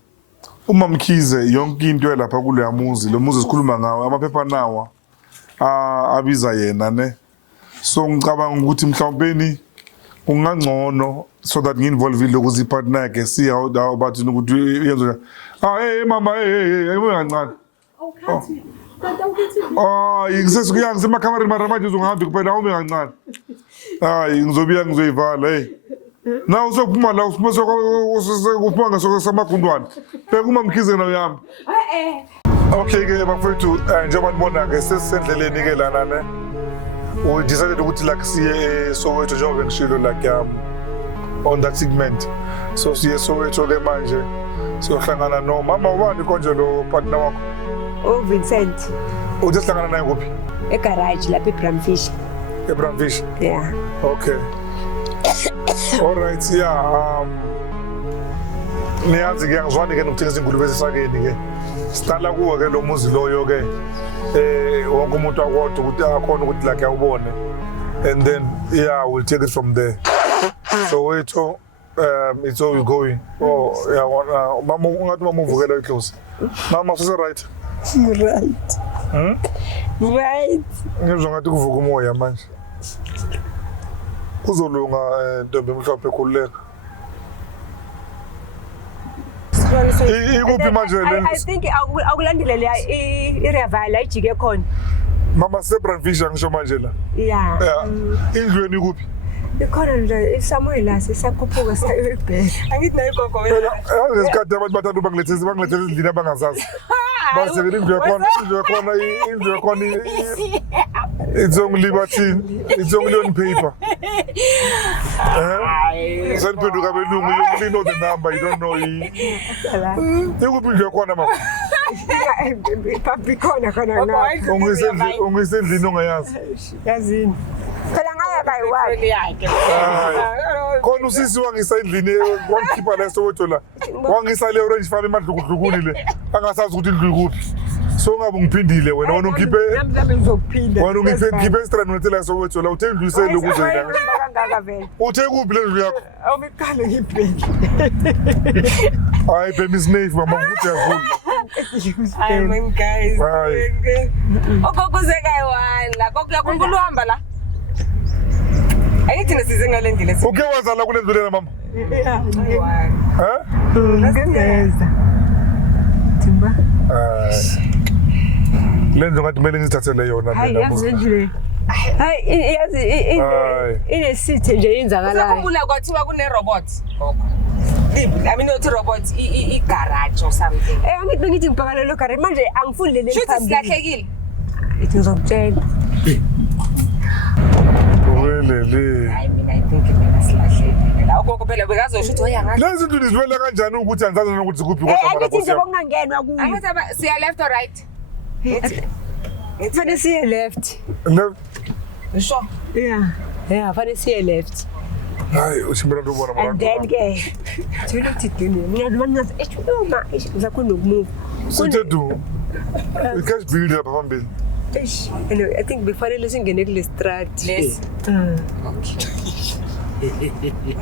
uma Mkhize yonke into elapha kule yamuzi lo muzi sikhuluma ngawo amaphepha nawa abiza yena ne so ngicabanga ukuthi mhlawumbe ungangcono so that nginvolve lokuzi partner yakhe siya bathi ukuthi yenza hey mama hey ungancane awukhathi kanti awukithi ngisesikuya ngisemakhamareni mara manje uzongihambi kuphela umi kancane hayi ngizobiya ngizoyivala hey na usokuphuma la uphuma ngasosamagundwane beka uma Mkhize na uyami okay ke bafethu njengoba nibona ke sesendleleni ke lana ne we decided ukuthi like siye Soweto njengoba ngishilo like on that segment. So siye Soweto ke manje siyohlangana no mama ubani konje lo partner wakho. Vincent Ujehlangana naye kuphi? egarage lapha eBramfish. eBramfish. Yeah. Okay. All right, yeah. Niyazi ke ngizwani ke nokuthengisa ingulube esisakeni ke. Siqala kuwo ke lo muzi loyo ke. Wonke umuntu akodwa ukuthi akhona ukuthi like awubone. And then yeah, we'll take it from there. So it's all going. Oh, yeah, mama ungathi mama uvukela close. Mama so right. Right. Right. Ngizwa ngathi kuvuka umoya manje. Kuzolunga ntombi mhlophe khululeka. Ikuphi manje le? I think akulandelele irevala ijike khona. Mama seBramfish ngisho manje la. Yeah. Indlweni ikuphi? Ikhona nje iSamuel la sisakhuphuka sayibheka. Angithi nayo gogo wena. Yazi isikhathi abantu bathathu bangilethisa izindlela abangazazi. Base indlu yakhona it's only liberty, it's only on paper. Saniphenduka belungu, you only know the number, you don't know ikuphi indlu yakhona mama? Papikhona khona na. Ungisendlini ongayazi. Yazini. Phela ngaya bayiwathi yakhe. Khona usisi wangisa endlini wangikhipha la eSoweto la. Wangisa le orange farm emadlukudlukuni le. Angasazi ukuthi indlu ikuphi. So ngabe ngiphindile wena ungikhiphe. Nami ngizokuphinda. Wena ungikhiphe estrand nothela eSoweto la uthe indlu isele ukuze la. Kangaka vele. Uthe kuphi le ndlu yakho? Awumiqale ngibheki. Hayi baby snake mama ukuthi yavula. Ay man guys. Okokuzeka yiwala kokuyakhumbula uhamba la. Angithi nesize ngale ndlela esi. Uke wazala kule ndlu lena mama? Ngiyeza. Thimba. Le ndlu ngathi kumele ngizithathele yona Hayi yazi nje. Hayi yazi inesithe nje yenzakalayo. Ukukhumbula kwathiwa kune robot. I mean not robot I garage or something. Angithi ngithi ngibhekana lo garage manje angifuni leli Shuthi silahlekile. Ithi ngizokutshela. Welele. I mean I think mina silahlekile. La ukoko phela bekazosho ukuthi oyanga. Lezi zinto nizibela kanjani ukuthi angizazi ukuthi kuphi kodwa mara Angithi Nkosi nje yami. bokungangenwa kuyo. Angithi siya left or right? Fanele siye left. Sure. Yeah, fanele siye left. Hayi ushimela ndubona mara. And then ke thina uthidini mina ngazi eshuma zakhona nokumove. Sithethu. We can't build up phambili. Anyway, I think befanele singene kule strat. Yes. Okay.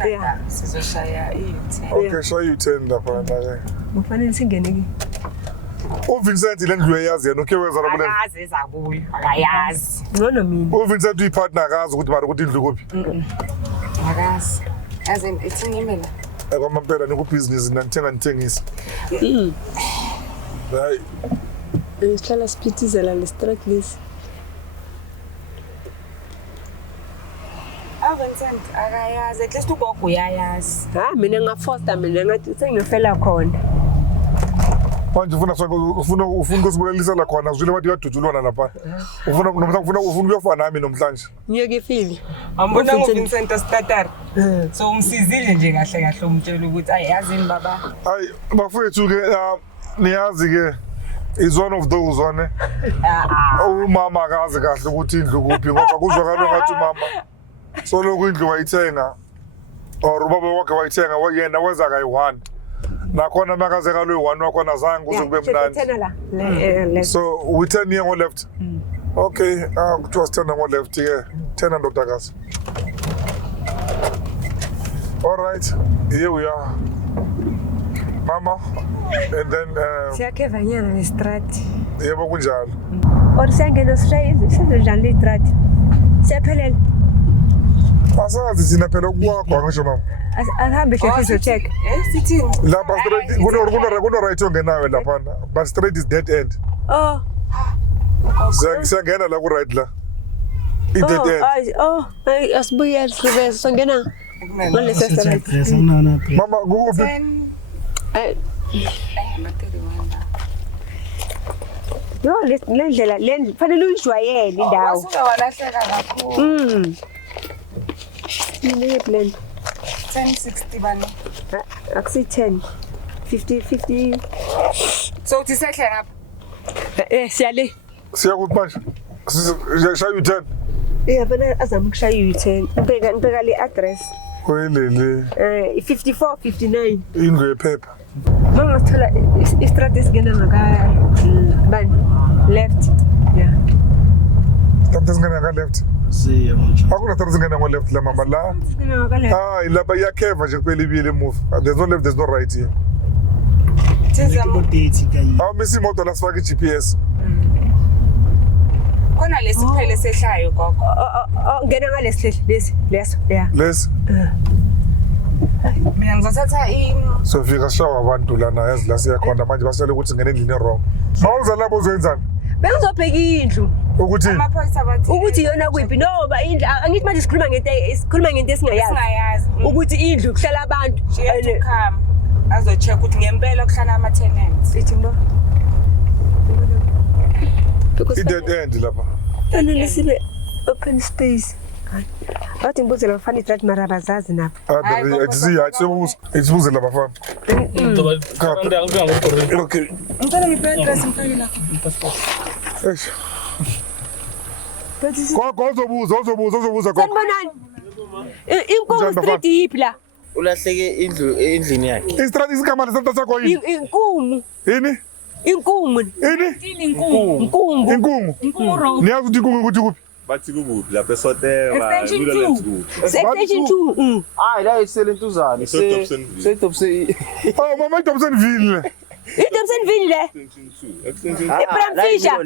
Yeah. Sizoshaya i-10. Okay, show you 10 lapha na. Kufanele singene ki. Vincent le ndlu eyazi yena uke wenza la kule. Akazi ezakuyo, akayazi. Ngcono mina. Vincent uyipartner akazi ukuthi mara ukuthi indlu kuphi. Akazi. As in it's ngimela. Kwamampela nikubusiness nithengisa. Hayi. Ngihlala sipithizela le strat lesi. Vincent akayazi at least ugogo uyayazi. Mina ngafoster mina ngathi sengiyofela khona. Manje ufuna ukusibulelisa la khona uzwile bathi uyadutshulwana lapha. Ufuna ukuyofana nami namhlanje. Ngiyeke feel. Ambona ngoVincent Statar. So umsizile nje kahle kahle umtshela ukuthi ayazini baba. Hayi bafethu ke niyazi ke is one of those one. Umama akazi kahle ukuthi indlu kuphi ngoba kuzwakala ngathi mama so lokho indlu wayithenga or ubaba wakhe wayithenga yena wenza kayi1 nakhona makaze kalo yi1 wakhona zange kuzokube mnandi so we 10 here on left okay it was 10 on left here 10 and Dr. Gas all right here we are mama and then siyakeva nyana le strat yebo kunjalo or siyangena straight senzenjani le strat siyaphelela asazi thina phela kuwakho ngisho mama ahambe shekhizo check Sithini? lapha straight kuno right ongenayo lapha but straight is dead end siyangena la ku right la I dead end asibuye reverse songena ngale sesera mama kuphi Yo lendlela fanele uyijwayele indawo. Wasuke walahleka kakhulu. Yini plan? 1060 bani. Akusi 10. 50. So uthi sehle ngapha. Siyale. Siyakuthi manje. Shaya u10. Yabona azama ukushaya u10. Ngibeka le address. Oyilele. 54 59. Indlu yephepha. Mangasithola istrate esingena ngaka bani left. Yeah. Stop singena ngaka left. Akuna stop singena ngaka left la mama la. Singena ngaka left. Ilapha iyakeva nje kuphela ibiyele move. There's no left, there's no right here. Misi imoto la sifaka i-GPS. Khona lesiphele sehlayo gogo. Ngena ngalesi leso. Yeah. Les. Mina ngizothatha Sofika shawa abantu lana yazi la siyakhona manje basele ukuthi ngene endlini wrong. Mawuza lapho uzenzani? Bengizobheka indlu. Ukuthi amaphoyisa bathi Ukuthi yona kuphi noba indlu angithi manje sikhuluma ngento esingayazi. singayazi. Ukuthi indlu kuhlala abantu. She had to come. Azo-check ukuthi ngempela kuhlala ama-tenants. Ithi mbo. i-dead end lapha. Lesibe open space. Athi ngibuze labafana itrade mara abazazi nabo. Isibuze labafana. Okay. Ngicela ngiphe address ngifake lapho. Eish. Uzobuza gogo. Sanibonani? Inkomo street yiphi la? Ulahleke endlini yakhe. Istrati isikamane senta sakho yini? Inkumu. Yini? Inkumu. Yini? Inkumu. Inkungu. Niyazi ukuthi inkungu ukuthi kuphi? Bathi kuphi lapha eSotewa Section 2. Hayi la iselentuzana. Sedobse. Oh mama Dobsonville. Idobsonville le. Ibrahim Fisher.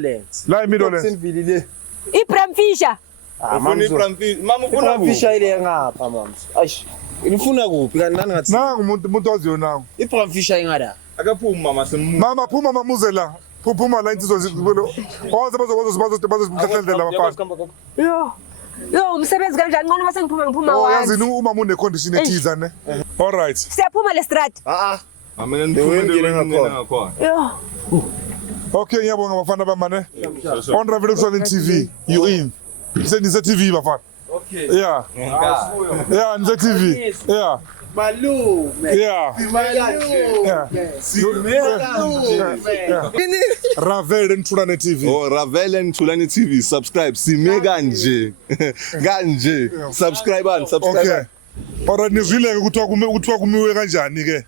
La eMidlands. Dobsonville le. Ibrahim Fisher. Mama ufuna Fisher ile ngapha mama. Ayish. Nifuna kuphi kanti nani ngathi? Nangu umuntu waziyo nawo. Ibrahim Fisher ingada. akaphuma mama semu Mama phuma mamuze la. Phuma la insizwa zibolo. Oze bazomhlehlendela abafana. Yo umsebenzi kanjani ngone mase ngiphuma Oh wazi. yazi uma une condition ethiza ne. All right. Siyaphuma le strat. mina ngifuna ngakhona Yo. Okay ngiyabonga abafana bamane. On Revolution TV. You in. Nise TV bafana. okay Yeah. Yeah, nise TV. Yeah. Malume. Yeah. Yeah. Ravel and Tulane TV. oh Ravel and Tulane TV subscribe sime kanje kanje subscribe and subscribe Okay. Ora nizwile ukuthi kumiwe kanjani ke?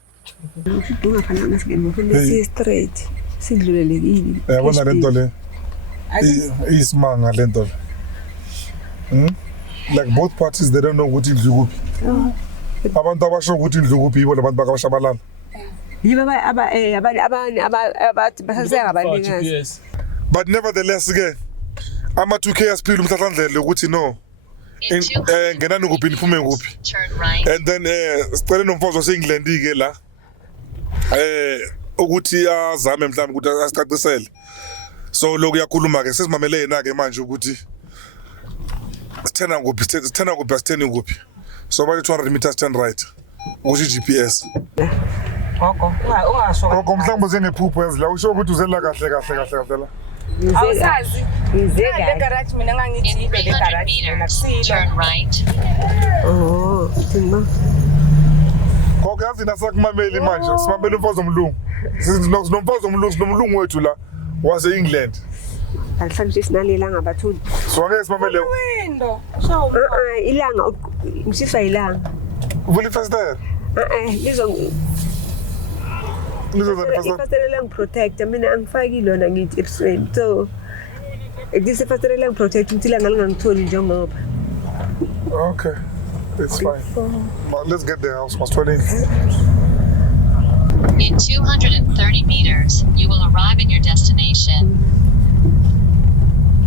Ungafana nasigeni si straight. Sidlulelekile. Yabona lento le. Isimanga lento le. Like both parties they don't know ukuthi indlu kuphi. Abantu abasho ukuthi indlu kuphi yibo labantu bakabashabalala. Yiba abathi basaseka abaningazi. But nevertheless ke ama 2K asiphila umhlahlandlela ukuthi no. Ngenani kuphi niphume kuphi. And then sicela nomfozo waseEngland ke la. Ukuthi azame mhlawumbe ukuthi asicacisele. So lokho yakhuluma ke sesimamele yena ke manje ukuthi sithena kuphi asitheni kuphi. So bathi 200 meters turn right. Ukuthi GPS. Gogo ungasho Gogo mhlawumbe uzengephupho yazi la usho ukuthi uzela kahle la. awusazi Ngizeka. le garage mina ngangithi ibe le garage mina kusilo Oh, thina. Gogo yazi nasakumameli manje simamele umfazi omlungu. Sinomfazi omlungu sinomlungu wethu la wase-England. Alihlanje sinalela ngabathuli. So angeke simamele window show Ilanga ngishisa ilanga. uvula ifastela. Lizozani ifastela. Ifastela ngiprotect mina angifaki lona ngithi ebusweni. So this ifastela ngiprotect ukuthi ilanga lingangitholi njengoba. Okay. It's fine. But let's get the house. Was 20. In 230 meters, you will arrive at your destination.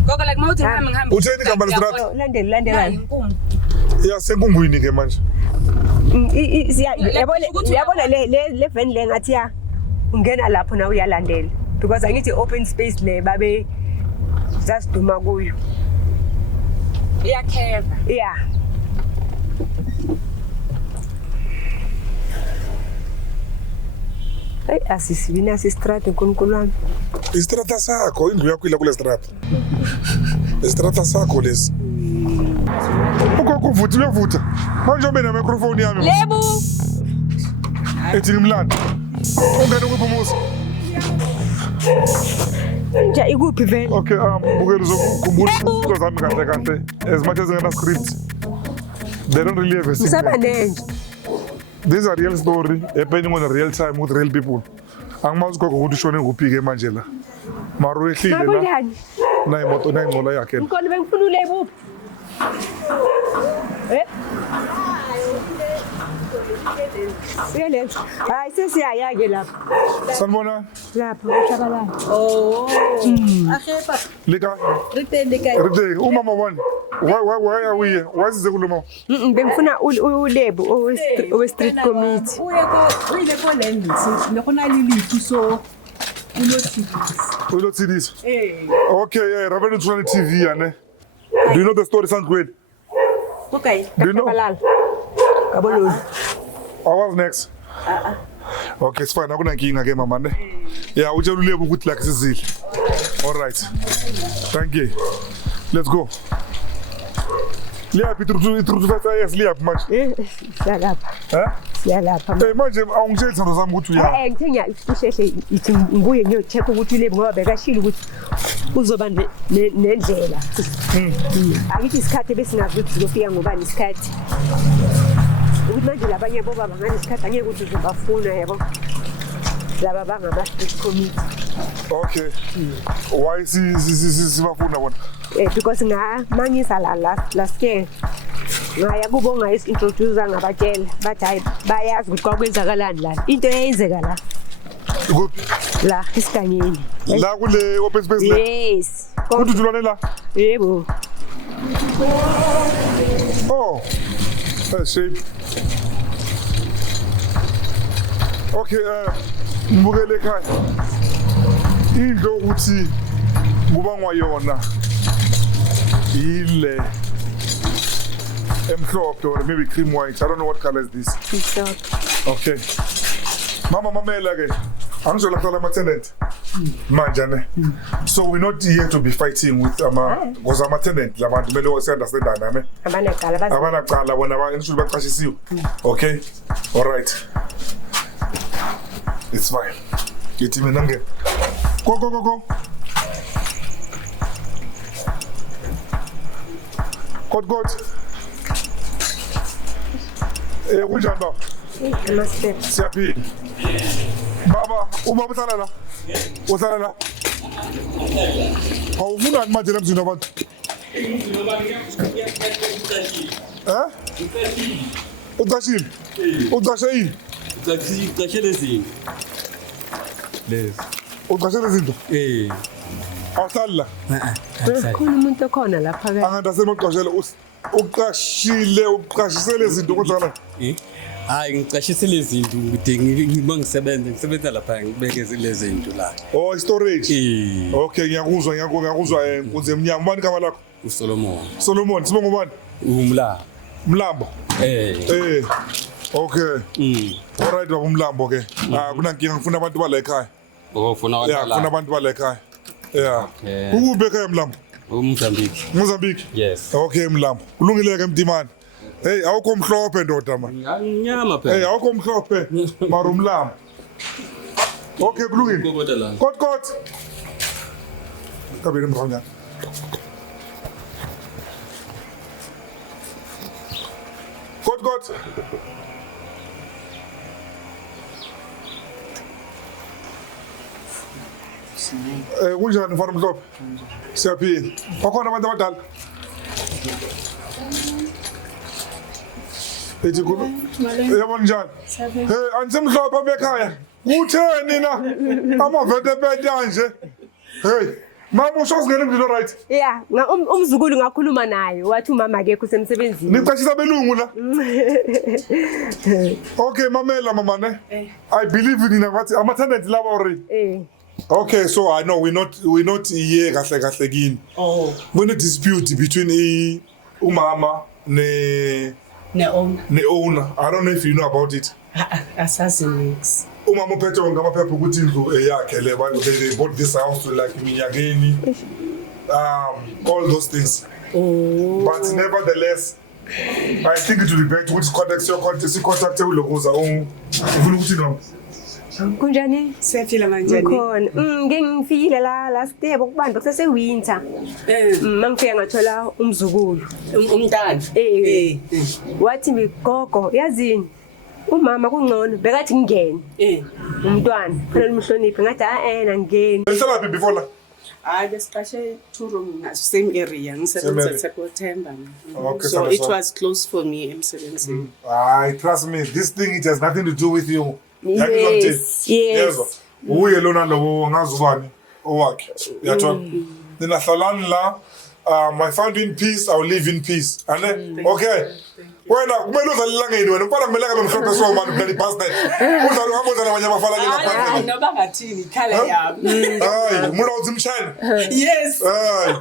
gogo like mawuthi ngihambe Utheni igama lestrati? Landela. Yeah, senkungwini ke manje. Yabona le van le ngathi ya ungena lapho na uyalandela because angithi open space le babe zasiduma kuyo. iyakheva Yeah. Hey, asisibina sistrate nkulunkulu wami. Istrata sakho indlu yakho ila kule strata. Istrata sakho lesi. Ugogo uyavutha. Manje ube na microphone yami. Lebu. Ethi ngimlanda. Ungane kuphumuza. Nja ikuphi vele? Okay, bukela uzokhumbula izinto zami kahle kahle. As much as ngena script. They don't really have a Usaba secret. nenje. This is a real story, happening on a real time with real people. Angimazi gogo ukuthi ushone nguphi ke manje la. Mara uyehlile la. Ngabonjani? Na imoto nayinqola yakhe. Ngikona bengifuna ulebu. Siyalenza. Hayi sesiyaya-ke lapha. Sanibona. Lapha uShabalala. Akhepha. Lika. Ritendeka. Ride, umama wani. Why are we here? Why size kulo mama? Bengifuna ulebu owe-street committee. Uye ko land sikhona lilithi so Ulo TDs. eh Okay, yeah, Raven is on TV yane. Do you know the story sounds great? okay Do you know? Shabalala. Kabolo. What's next? Okay, it's fine. Akuna nkinga ke mama ne. Yeah, utshela ulebu ukuthi like sizile. All right. Thank you. Let's go. Liya itrutu fetsa yes liya manje. Siyalapha. Eh? Siyalapha. Manje awungitsheli izindlo zami ukuthi uya. Ngithe usheshe ithi ngibuye ngiyo-check ukuthi ulebu ngoba bekashilo ukuthi uzoba nendlela. Akithi isikhathi besingazi ukuthi sizofika ngobani isikhathi. Ukuthi manje labanye bobaba ngani isikhathi angeke ukuthi uzobafuna yabo. Laba bangama-street committee. Okay. Why sibafuna bona? Because mangisa la last year ngaya kubo ngayisi-introduce ngabatshela bathi hayi bayazi ukuthi kwakwenzakalani la into eyenzeka la Kuphi? la isiganyeni. La kule open space le. Yes. Kuthi julwane la. Yebo. Oh. That's shame. Okay, ngibukele ekhaya. Into uthi kubangwa yona ile emhlophe or maybe cream white. I don't know what color is this. Okay. Mama mamela ke. Angizola ama tenant. Manje ne. So we're not here to be fighting with because ama tenant labantu mele understand ne. Abanaqala Abanaqala bona ngishilo baqashisiwe. Okay. All right. It's fine. Yithi mina ngeke. Go. God. Kunjani ba? ama-step. Siyaphila. Baba, ubaba uhlala la. Uhlala la. Awufuna manje lemzini abantu. Uqashile. Uqashe yini? Uqashele izinto. Lezi. Uqashele izinto? Awuhlali la. Khona umuntu okhona lapha ke. Angadasema uqashele uqashile uqashisele izinto kodwa Hayi ngiqashise lezi zinto ukuthi ngisebenza lapha ngibeke lezi zinto la. Oh, storage. Okay, ngiyakuzwa nkunze emnyama. Ubani igama lakho? Solomon, sibonga ubani? Mlambo. Okay. All right, baba Mlambo ke. Kunankinga ngifuna abantu bala ekhaya. Ufuna abantu la? Yeah, ngifuna abantu bala ekhaya. Yeah. Okay. Ukuphi ekhaya Mlambo? Mozambique. Yes. Okay Mlambo. Ulungile ke Mtimani. Hey, awukho mhlophe ndoda man. Ngiyama phela. Hey, awukho mhlophe mara umlambo. Okay, kulungile. Kot. Kabini mkhanya. Kot. Kunjani mfana mhlophe? Siyaphila. Bakhona abantu abadala. Ethi kulo. Yabona njani? Hey, angisemhlophe apha ekhaya. Kutheni na? Amavete beta nje. Hey, mama usho singene ngilo right. Yeah, umzukulu ngakhuluma naye wathi umama akekho semsebenzini. Niqashisa belungu la. Okay, mamela mama ne. I believe in ngathi ama tenant laba already. Okay, so I know we're not here kahle kini. oh When a dispute between umama ne owner owner. I don't know if you know about it. asazi mix umama uphethe ngamaphepha ukuthi indlu eyakhe le they bought this house to like iminyakeni all those things but nevertheless I think it will be better to contact uLokuza ufuna ukuthi no Kunjani? Siyaphila manje. Khona. Ngingifile la last day bokubanda kusese winter. Mangifika ngathola umzukulu. Umntana. Wathi migogo yazini. Umama kungcono bekathi ngingene. Umntwana kufanele umhloniphe ngathi ngingene. Uhlala before la? Besiqashe 2 room same area ngisebenza September. So it was close for me emsebenzini. Trust me, this thing it has nothing to do with you. Yes. Uye lona lo ngazubani owakhe. Uyathola? Nina hlalani la. I found in peace, I'll live in peace. Okay. Wena kumele udlalela ngeni wena mfana kumele kabe mhlophe so manje bloody bastard. Udlala uhamboza nabanye abafana ke ngaphandle. Noba ngathini ikhala yami. Hayi, mulawuzi mshana. Yes. Hayi.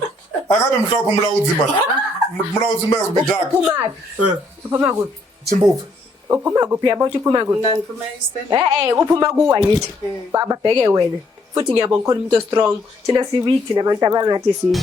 Akabe mhlophe mulawuzi manje. Mulawuzi mase bidak. Uphuma kuphi? Chimbuphi. Uphuma kuphi yabo uphuma kuphi? Ngiphuma eState. Uphuma kuwa yithi. Babheke wena. Futhi ngiyabonga khona umuntu strong. Thina si weak thina abantu abangathi si.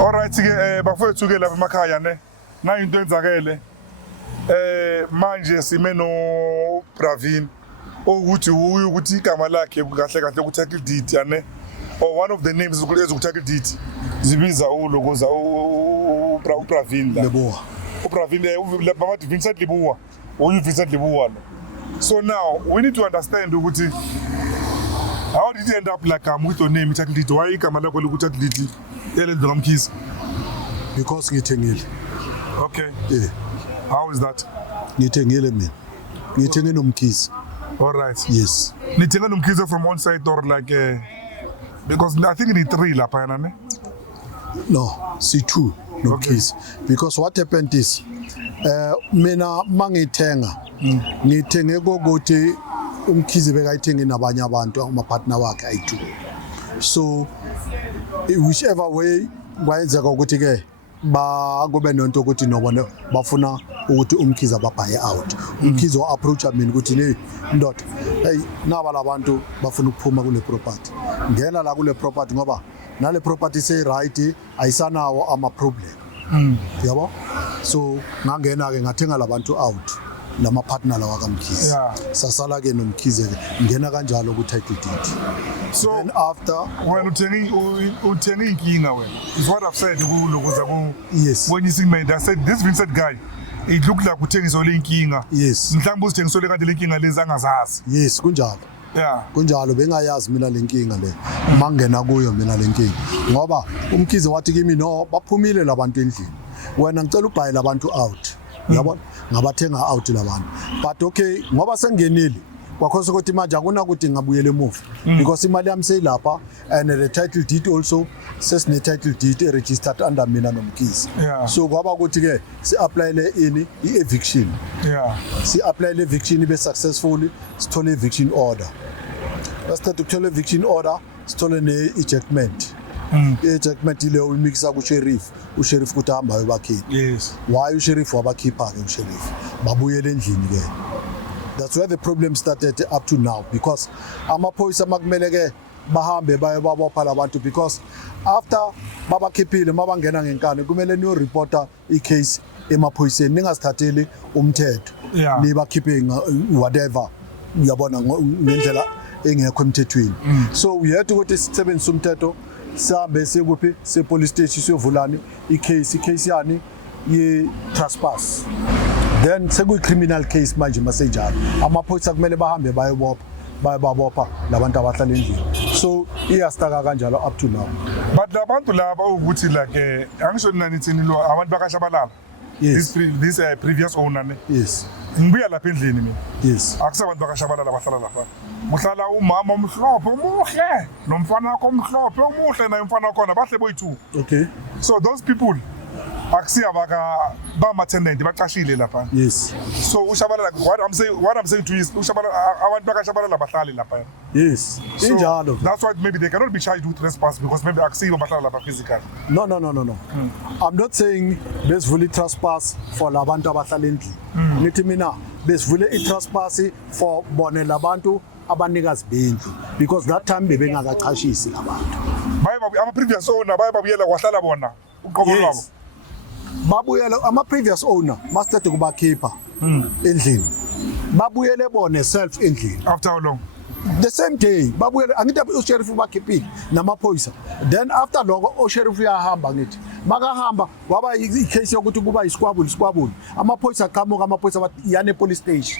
Alright ke bafowethu ke lapha emakhaya ne na into enzakele manje sime no Pravin ukuthi igama lakhe kahle kahle ku tackle deed yane or one of the names ukulenza ku tackle deed zibiza uLokuza uPravin la Leboa uPravin baba Vincent Leboa Vincent Leboa. So now we need to understand ukuthi how did you end up like with your name tackle deed why igama lakho loku tackle deed elenza ngomkhizi because ngithengile. Okay. Yeah. How is that? Ngithengile mina. Ngithenge nomkhizi. All right. Yes. Nithenge nomkhizi from one side or like because I think ni 3 lapha yana ne? No, C2 nomkhizi. Because what happened is mina mangithenga ngithenge kokuthi umkhizi bekayithenge nabanye abantu ama partner wakhe ayi2. So whichever way kwayenzeka ukuthi ke kube nento ukuthi nobona bafuna ukuthi umkhizi ababhaye out. Umkhizi wa approach mina ukuthi le ndoda hey naba labantu bafuna ukuphuma kule property. Ngena la kule property ngoba nale property say right ayisanawo ama problem. Yabo? So ngangena ke ngathenga labantu out. Lama partner lawa kaMkhize. Sasala ke nomkhize ke ngena kanjalo ku title deed. So then after when uthenga inkinga wena is what I've said kuLokuza ku yes when you see me I said this Vincent guy it looked like uthengiso le inkinga yes mhlawumbe uzithengiso le kanti le inkinga lezi angazazi yes kunjalo kunjalo bengayazi mina le nkinga le mangena kuyo mina le nkinga ngoba umkhize wathi kimi no baphumile labantu endlini wena ngicela ubhaye labantu out yabona ngabathenga out labantu but okay ngoba sengenile kwakhosa ukuthi manje akuna ukuthi ngabuyele emuva because imali yami seyilapha and the title deed also sesine title deed registered under mina nomkhize so kwaba ukuthi ke si apply le ini eviction si apply le eviction be successfully sithole eviction order start ukuthola eviction order sithole ne ejectment ejectment ile umixa ku sheriff usheriff kuthi hamba bakhipha yes why usheriff wabakhipha ke usheriff babuyele endlini ke. That's where the problem started up to now because amaphoyisa makumele ke bahambe baye babopha labantu because after babakhiphile mabangena ngenkani kumele niyo reporter icase emaphoyiseni ningasithatheli umthetho nibakhiphe whatever uyabona ngendlela engekho emthethweni so we had to ukuthi sisebenzise umthetho sihambe sekuphi se police station siyovulani icase yani ye trespass then sekuyi criminal case manje masenjalo amaphoyisa kumele bahambe bayebabopha labantu abahlala endlini so iyastaka kanjalo up to now but labantu laba ukuthi like angisho nanithini lo abantu bakashabalala yes this previous owner ne yes ngibuya lapha endlini mina yes akusabantu bakashabalala bahlala lapha muhlala umama omhlophe umuhle nomfana wakho omhlophe umuhle naye umfana wakho bahle boyi2 okay so those people akusiya ba attendant baqashile lapha yes so ushabalala what I'm saying to you ushabalala abantu bakashabalala bahlali lapha Yes. So Injalo. that's why maybe they cannot be charged with trespass because maybe akusibo bahlala physical. No. I'm not saying besivule i-trespass for labantu abahlala endlini. Ngithi mina besivule i-trespass for bone labantu abanikazi bendlu because that time bebengakachashisi labantu. Ama previous owner bayabuyela kwahlala bona uqobo lwabo. Yes. Babuyela ama previous owner mastade kubakhipha endlini. Babuyele bone self endlini. After how long? The same day babuyele angithi usheriff bakhiphile namaphoyisa then after lokho usheriff uyahamba ngithi makahamba waba icase yokuthi kuba isikwabuli amaphoyisa aqhamuka amaphoyisa bathi yana police station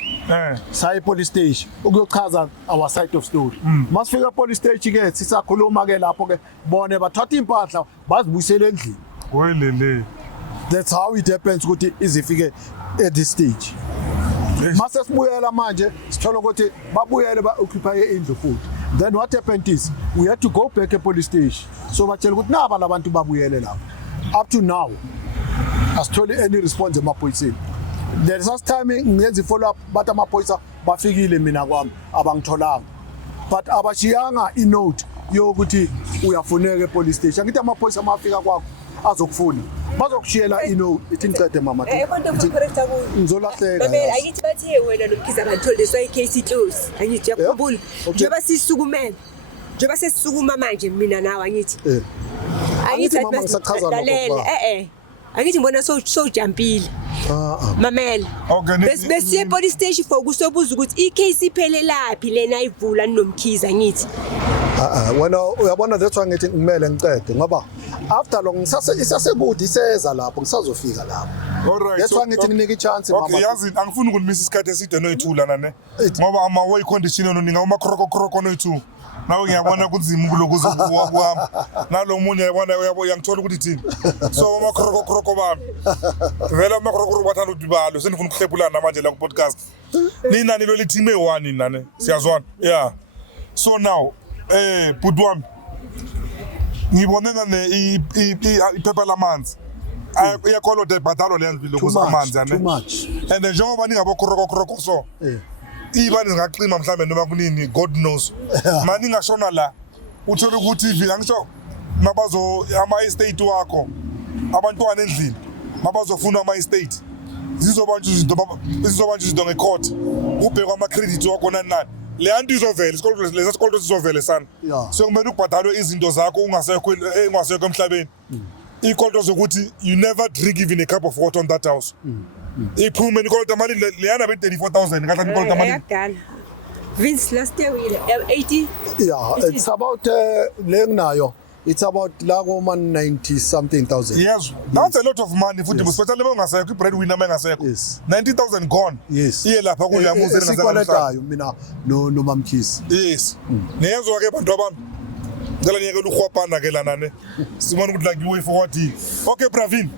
saye police station ukuyochaza our side of story masifika police station ke sisakhuluma ke lapho ke bone bathatha impahla bazibuyisela endlini welele. That's how it happens ukuthi izifike at this stage. Mase sibuyela manje sithola ukuthi babuyele ba-occupy indlu futhi. Then what happened is we had to go back at police station. So batshela ukuthi naba labantu babuyele lapho. Up to now asitholi any response emaphoyiseni. There is last time ngenza follow up bathi amaphoyisa bafikile mina kwami abangitholanga. But abashiyanga inote yokuthi uyafuneka epolice station. Ngithi amaphoyisa mafika kwakho azokufuna. Bazokushiyela ithi ngicede mama. Ngizolahleka. Mamela angithi bathe wena nomkhize abantholiswa icase close. Angithi yakhumbula. Njengoba sisukumela. Njengoba sesisukuma manje mina nawe angithi. Angithi mama ngisachaza lokho. Angithi ngibona so jumpile. Mamela. Besiye police station for kusobuza ukuthi icase iphelelaphi lena ayivula nomkhize angithi. Wena uyabona that's why ngithi ngimele ngicede ngoba after long isasekude iseza lapho ngisazofika lapho. Alright. That's why ngithi nginike chance mama. Okay, yazi angifuni ukumisa isikhathi eside noyithula nane. Ngoba ama way condition oninga uma kroko noyithu. Nawe ngiyabona kunzima ukulokuza ukuhamba. Nalomunye yabona uyangithola ukuthi thini. So ama kroko bami. Vela ama kroko bathanda udibalo senifuna ukuhlephulana manje la ku podcast. Nina nilo li team e1 nane. Siyazwana. Yeah. So now bhuti wami ngibone ngane iphepha lamanzi iyakolode ibhadalo lendlu lokuzamanzi too much and njengoba ningabokhoroko so ibani ngaqima mhlambe noma kunini god knows mani ngashona la uthola ukuthi ivila ngisho mabazo ama estate wakho abantwana endlini mabazofuna ama estate zizobanje izinto ngecourt ubheka ama credit wakho nani le anti izovela isikolo sizovela sana so kumele ukubhadalwe izinto zakho ungasekho emhlabeni ikonto zokuthi you never drink even a cup of water on that house iphume nikolota mali leyana be 34,000 ngathi nikolota mali yakudala Vince last year we 80 it's about lenginayo it's about la kuma 90 something thousand. Yes, that's a lot of money futhi especially bengasekho breadwinner mengasekho. 90,000 gone. Yes. Iye lapha kuyamuzi esikoletayo mina no mamkhisi. Yes. Niyezwa ke bantu abami. Ngicela niyeke lukhwapana ke lana ne. Sibona ukuthi like way forward. Okay Pravin.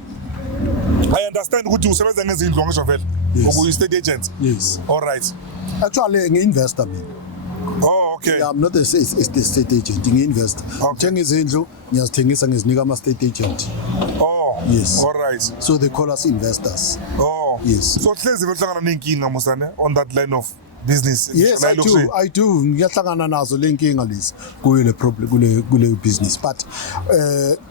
I understand ukuthi usebenza ngezindlu ngisho vele. Uku estate agent. Yes. All right. Actually ngi-investor mina. Oh, okay. Yeah, I'm not a state agent, ngi-investor. Ngithenga izindlu, ngiyazithengisa ngizinika ama-state agent. Oh, yes. All right. So they call us investors. Oh, yes. So hlezi vehlangana nenkinga musane on that line of business. Yes, I do. Ngiyahlangana nazo le nkinga lezi kule problem kule business, but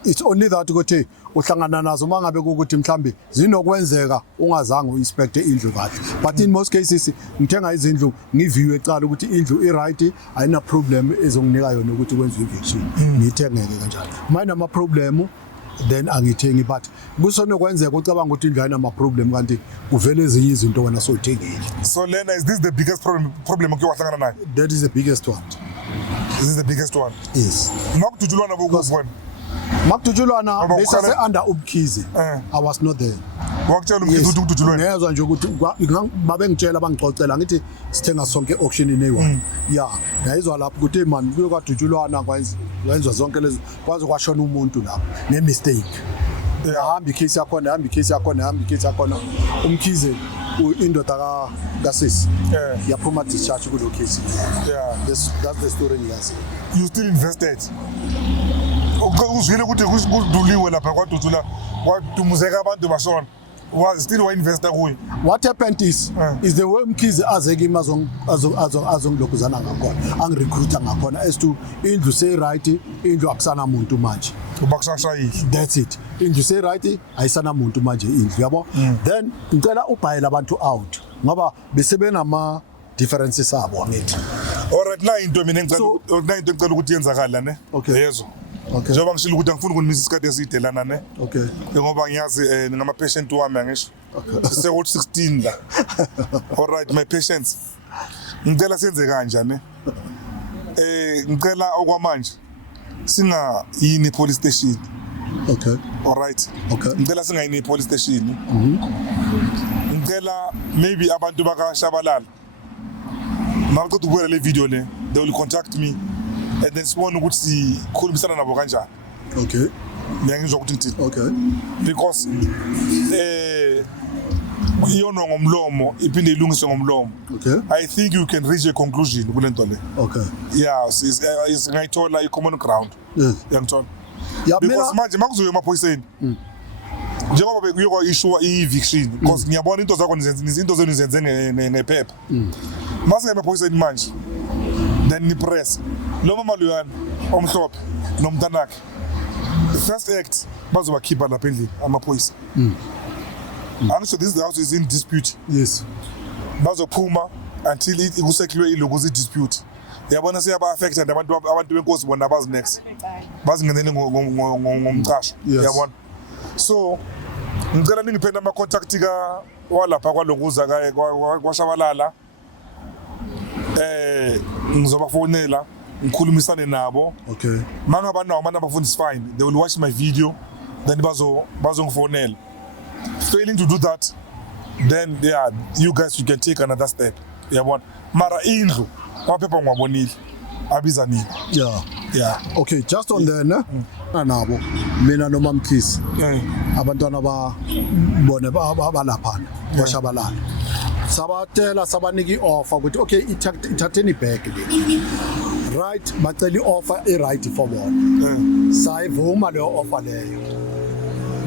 it's only that ukuthi uhlangana nazo mangabe ukuthi mhlambe zinokwenzeka ungazange uinspect indlu kahle, but in most cases ngithenga izindlu ngiview ecala ukuthi indlu i-right ayina problem ezonginika yona ukuthi kwenziwe eviction ngithengeke kanjalo mina ama problem then angithengi, but kusonokwenzeka ucabanga ukuthi indlu ayina problem kanti kuvele ezinye izinto wena sothengile. So Lena, is this the biggest problem okuyohlangana nayo? That is the biggest one. This is the biggest one. Yes. Makudutshulwana bokuwena. Makudutshulwana besase under ubkhize. I was not there. Wakutshela umkhize ukuthi udutshulwana. Ngezwe nje ukuthi babe ngitshela bangixoxela ngithi sithenga sonke auction ine1. Yeah, ngayizwa lapho ukuthi man kuyo kwadutshulwana kwenzwa zonke lezi kwaze kwashona umuntu lapho ne mistake. Hamba icase yakhona umkhize indoda kasisi yaphuma discharge kulo case. Yeah, that's the story ngiyazi. You still invested? Uzwile ukuthi kuduliwe lapha kwadutshula kwadumuzeka abantu bashona. was still wa-investa kuyo. What happened is the way Mkhize azeke azongilokuzana ngakhona angirecruiter ngakhona as to indlu say right indlu akusana muntu manje Kuba kusashayile. that's it indlu say right ayisana muntu manje indlu yabo then ngicela ubhayela abantu out ngoba besebenama differences abo ngithi Alright, na into mina ngicela ukuthi yenzakala ne. Okay. Yezo. okay Njengoba ngishilo ukuthi angifuni ukunimisa isikhathi eside lana ne. okay Ngoba ngiyazi ngama patient wami angisho. Sise 16 la. Alright, my patients. Ngicela senze kanje ne. Ngicela okwamanje singa yini police station. okay Alright. okay Ngicela singa yini police station. Ngicela maybe abantu bakashabalala. Maqodo ukubona le video le, they will contact me and then sibone ukuthi sikhulumisana nabo kanjani. okay Ngiyangizwa ukuthi ngithini. okay Because iyona ngomlomo iphinde ilungiswe ngomlomo. okay I think you can reach a conclusion kulento le. okay Yeah, is ngayithola i-common ground. yes Yangithola. yeah Because manje makuzoya emaphoyiseni. Njengoba bekuyokwa issue i-eviction because ngiyabona into zakho izinto zenu nizenze ngephepha. Mase emaphoyiseni manje. Then ni press. Lo mama loyana omhlophe nomntanakhe. The first act bazobakhipha lapha endlini amaphoyisa. Angisho this house is in dispute. yes Bazophuma until ikusekliwe ilokuzi dispute. Yabona siyaba affected abantu benkosi bona abazi next. Bazingenele ngomcasho. Yes. Yabona. So ngicela ningiphendula ama contact ka walapha kwalokuza kwashabalala. Ngizobafonela ngikhulumisane nabo. okay Mangaba nawo ama number phone is fine. They will watch my video then bazongifonela. Failing to do that, then yeah, you guys you can take another step. Yabona. Mara indlu amaphepha ngwabonile abiza nini. yeah okay just on there ne nabo mina noma Mkhize abantwana babone babalaphana bashabalala sabatela sabaniki offer ukuthi okay ithatheni back le right bacela ioffer right for bona sayivuma le offer leyo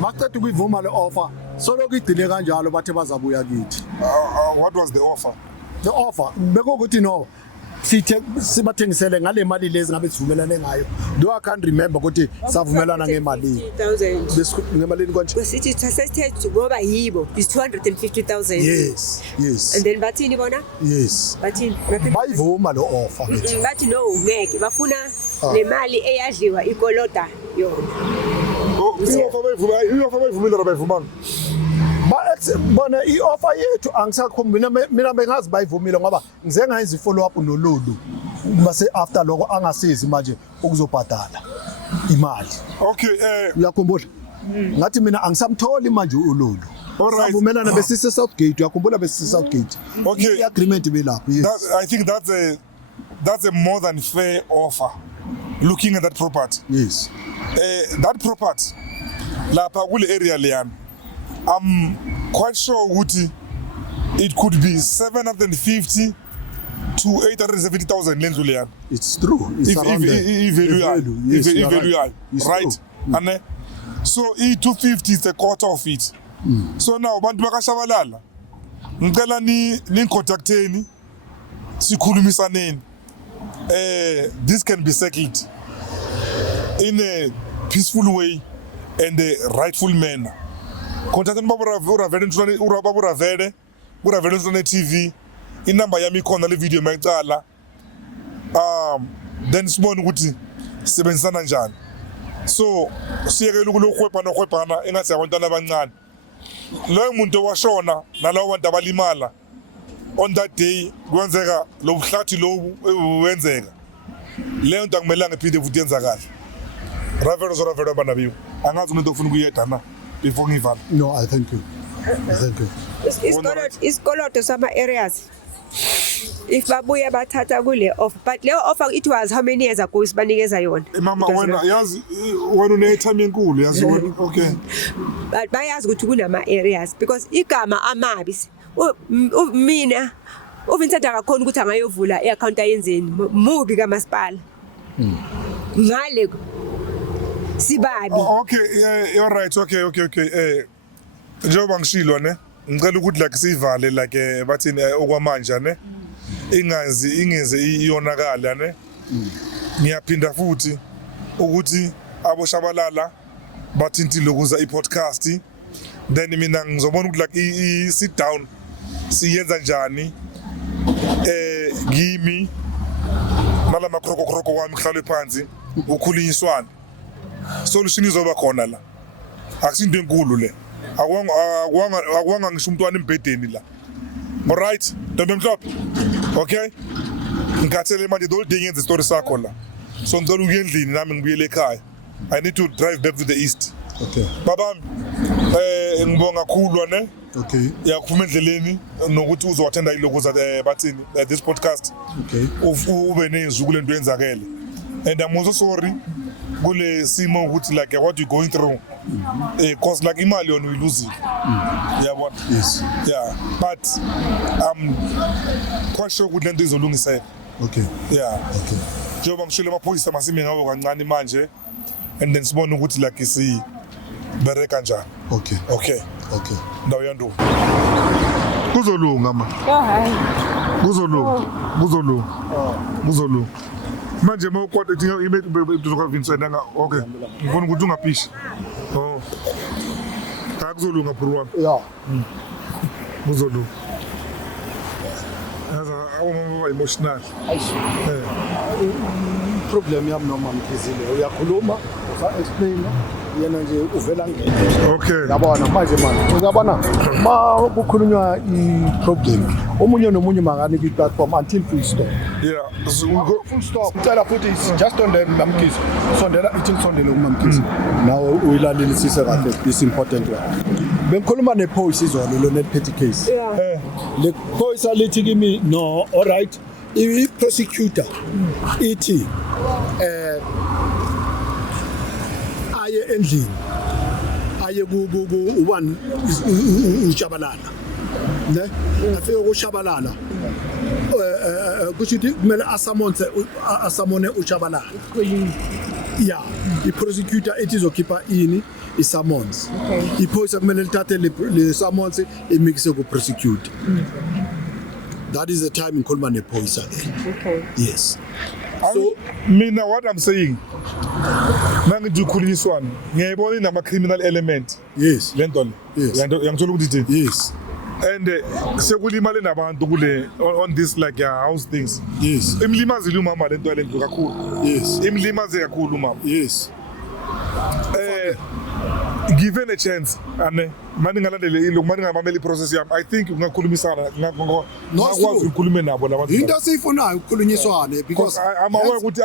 maqeda ukuyivuma le offer soloku igcine kanjalo bathe bazabuya kithi. What was the offer? The offer bekuthi no sibathengisele ngale mali lezi ngabe sivumelane ngayo. Do I can't remember ukuthi savumelana ngemali 50,000 ngemalini konje. Besithi sasithethe ngoba yibo is 250,000. Yes And then bathini bona? yes Bathini bayivuma lo offer ngithi bathi no ngeke bafuna le mali eyadliwa ikolota yona. I-offer bayivumile abayivumanga. Bona i-offer yethu angisakhombina mina bengazi bayivumile ngoba ngize ngayenza i-follow up nololu mase after lokho angasizi manje ukuzobhadala imali. Okay, uyakhumbula ngathi mina angisamtholi manje uLulu. Savumelana besise Southgate uyakhumbula besise Southgate. Okay, i-agreement belapho. Yes. I think that's a more than fair offer looking at that property. Yes. That property lapha kule area leyami I'm quite sure ukuthi it could be 750 to 870,000 lendlu leyami. It's true. It's value right. And so E250 is a quarter of it. So now bantu bakashabalala ngicela ni contacteni sikhulumisaneni. This can be settled in a peaceful way and a rightful manner. Contacteni Uravele TV. Inamba yami khona le video mayicala. Then sibone ukuthi sibenzisana njani. So siyekela ukulokhwepana engathi abantwana abancane. Lo muntu washona nalawo bantu abalimala. On that day kwenzeka lo buhlathi lobu wenzeka. Leyo nto akumelanga iphinde futhi yenzakala. Ravelo banabiyo. Angazi umuntu ofuna ukuyeda na before ngivala. No, I thank you. Thank you. Isikoloto sama areas. If babuya bathatha kule offer, but leyo offer it was how many years ago isibanikeza yona. Mama wena yazi wena unetime enkulu yazi wena okay. But bayazi ukuthi kunama areas because igama amabisi mina uVincent akakhona ukuthi angayovula iaccount ayenzeni mubi kamasipala. Ngale sibabi. Okay, you're right. Okay. njengoba ngishilo ne ngicela ukuthi like sivale like bathini okwamanje ne ingeze iyonakala ne ngiyaphinda futhi ukuthi aboshabalala bathintile ukuza i-podcast then mina ngizobona ukuthi like i-sit down siyenza njani kimi nalama kroko kwami kuhlalwe phansi ukhulinyiswana solution izoba khona la akusinto enkulu le akwanga ngisho umntwana embedeni la alright ntombi mhlophe okay ngikathele manje the whole day ngenza story sakho la so ngicela ukuye endlini nami ngibuyele ekhaya I need to drive back to the east Okay. babami ngibonga kakhulu ne Okay. yakuphuma endleleni nokuthi uzowathenda ilokuza bathini this podcast Okay. ube nezwi kule nto yenzakele and I'm also sorry kule simo ukuthi like what you going through cause like imali yona uyiluzile yabona Yes. yeah but I'm quite sure ukuthi lento izolungiseka Okay. yeah Okay. njengoba ngishilo amaphoyisa masime ngawo kancane manje and then sibone ukuthi like isi bereka kanjani Okay. okay Okay. ndawo yandu kuzolunga ma hayi kuzolunga manje mawukwade dinga imethi bezoka Vincent nga okay ngifuna ukuthi ungaphishi oh akuzolunga bro wami Yeah. kuzolunga awumama emotional Problem yami noma Mkizile uyakhuluma usa-explain yena nje uvela okay yabona manje manje uyabona ma kukhulunywa i-problem omunye nomunye manganika i-platform until full stop. yeah so we go Full stop ucela futhi is just on the Mkhize sondela ithi ngisondele kuMkhize nawe uyilalelisise kahle this important one bengikhuluma nephoyisa izolo lo net petty case le phoyisa lithi kimi no all right i-prosecutor ithi aye endlini aye ku-1 uJabalala ne afike kuShabalala kusho ukuthi kumele asamone uJabalala yeah i-prosecutor ethi izokhipha ini i-summons iphoyisa kumele lithathe le summons imixe ku-prosecutor that is the time ngikhuluma nephoyisa okay yes so mina what I'm saying mangithi ukhuliswana ngiyayibona inama criminal element yes lento Yes. yangithola ukuthi yes and sekulimale nabantu kule on this like house things yes imlimazile umama lento lento kakhulu yes imlimaze kakhulu umama yes given a chance ane mani ngalandele ilo mani ngamameli process yami I think ungakhulumisana ngakwazi ukukhuluma nabo labantu into siyifunayo ukukhulunyiswane because I'm aware ukuthi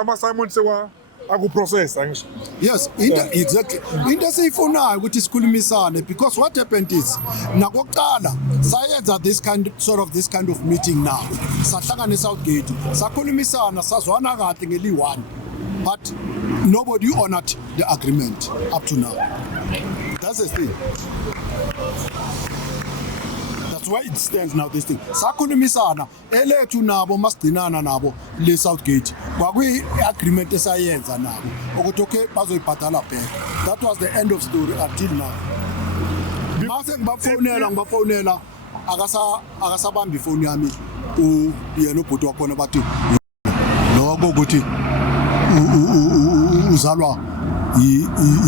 ama Simon sewa akuprocess angisho yes exactly into siyifunayo ukuthi sikhulumisane because what happened is nakokuqala sayenza this kind of meeting now sahlangana eSouthgate sakhulumisana sazwana kahle ngeli1 but nobody honored the agreement up to now. That's the thing. That's why it stands now, this thing. Sakhulumisana elethu nabo masigcinana nabo le Southgate kwakuyi agreement esayenza nabo ukuthi okay bazoyibhadala back. That was the end of story until now. Mase ngibafonela akasabambi ifoni yami yena ubhuti wakhona bathi lokho ukuthi uzalwa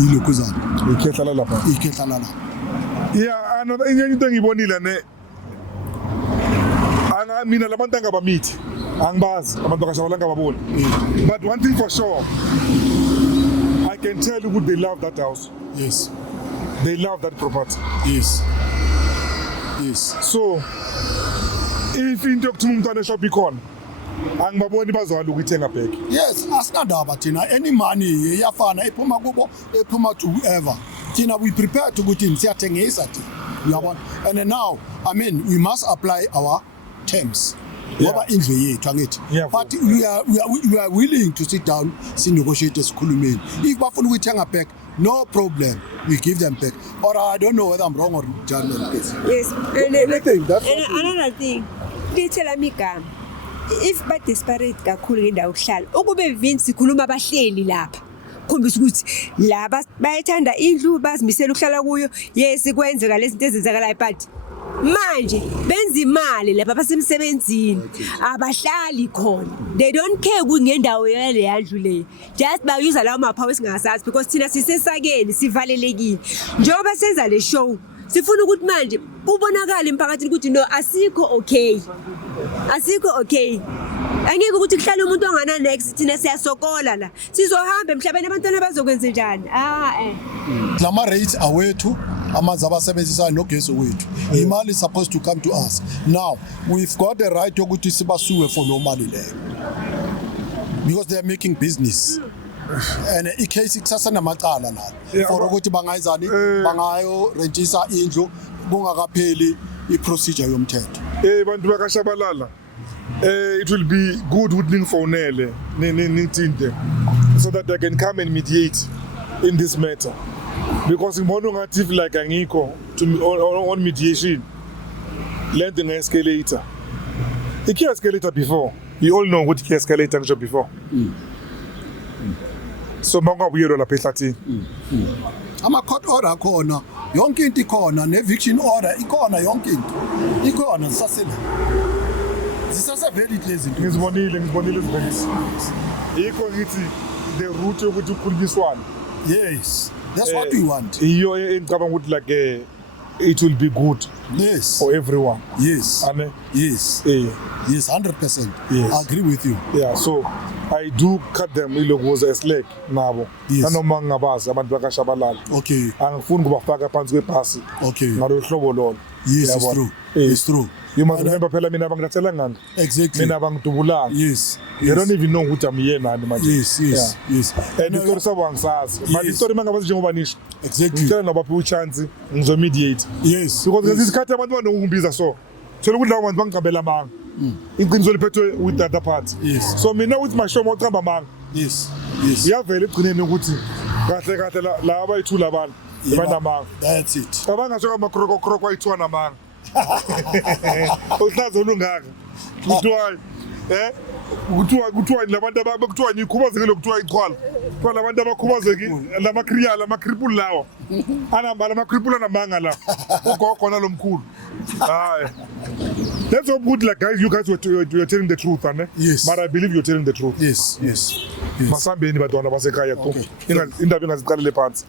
ilokhuzana ikhethala lapha yeah another into engibonile ne mina labantu angabamithi angibazi abantu akashabalanga baboni but one thing for sure I can tell you they love that house yes they love that property yes so if into yokuthi umntwana eshop ikhona angibaboni bazwala ukuthenga back yes asinandaba thina any money iyafana ephuma kubo ephuma to whoever thina we prepare ukuthi siyathengisa thina uyabona and now I mean we must apply our terms ngoba indlu yethu angithi but we are willing to sit down sinegotiate sikhulumeni if bafuna ukuthenga back no problem we give them back or I don't know whether I'm wrong or German case yes another thing lithela migama if ba desperate kakhulu ngendawo okuhlala ukube Vince sikhuluma abahleli lapha ukukhombisa ukuthi laba bayithanda indlu bazimisela ukuhlala kuyo yes kwenzeka lezi zinto ezenzakalayo but manje benza imali lapha basemsebenzini abahlali khona they don't care kungendawo yale yandlu le just bayuza lawo maphawu esingasazi because thina sisesakeni sivalelekile njengoba senza le show sifuna ukuthi manje kubonakala emphakathini ukuthi no asikho okay angeke ukuthi kuhlale umuntu ongana next thina siyasokola la sizohamba emhlabeni abantwana bazokwenza njani lama rates awethu amanzi abasebenzisa nogesi wethu imali is supposed to come to us now we've got the right ukuthi sibasuwe for no mali leyo because they are making business and icase kusasa namacala la for ukuthi bangayizani bangayo rentisa indlu kungakapheli iprocedure yomthetho bantu bakashabalala it will be good ukuthi ningifonele nithinte so that they can come and mediate in this matter because ngibona ngathi if like angikho on mediation lento nge-escalator escalator before you all know ukuthi escalator ngisho before so mangabuyelwa lapha ehlathini ama-court order akhona yonke into ikhona ne-eviction order ikhona yonke into ikhona zisase-valid lezi zinto ngizibonile izivelisi yikho ngithi the route yokuthi ukhulunyiswane yes that's what we want iyo engicabanga ukuthi like it will be good for everyone yes 100% yes. I agree with you so I do cut them ilokuza eslack nabo nanoma ngingabazi abantu bakashabalala okay angifuni kubafaka phansi kwebhasi ngalo hlobo lolo yes it's true you must remember phela mina bangilathela ngani exactly mina bangidubulanga they don't even know ukuthi I'm here nani manje yes and story sabo angisazi but story mangabazi njengoba nisho exactly ngicela nabaphi uchance ngizomediate because ngezi isikhathi abantu banokungbiza so thola ukuthi lawo bantu bangicabela manga iqiniso liphethwe with the other part so mina with my show mawucamba manga iyavela egcineni ukuthi kahle la abayithula abantu banamanga that's it abangasho amakroko kwayithwa namanga uhlazo lungaka kuthiwa labantu abakuthiwa ngikhubazekile kuthiwa ichwala kwa labantu abakhubazeki lamakripula lawa anamba lamakripula namanga la ugogo nalomkhulu hayi that's so good like guys you guys were telling the truth yes but I believe you're telling the truth yes masambeni badwana basekhaya indaba ingaziqalele phansi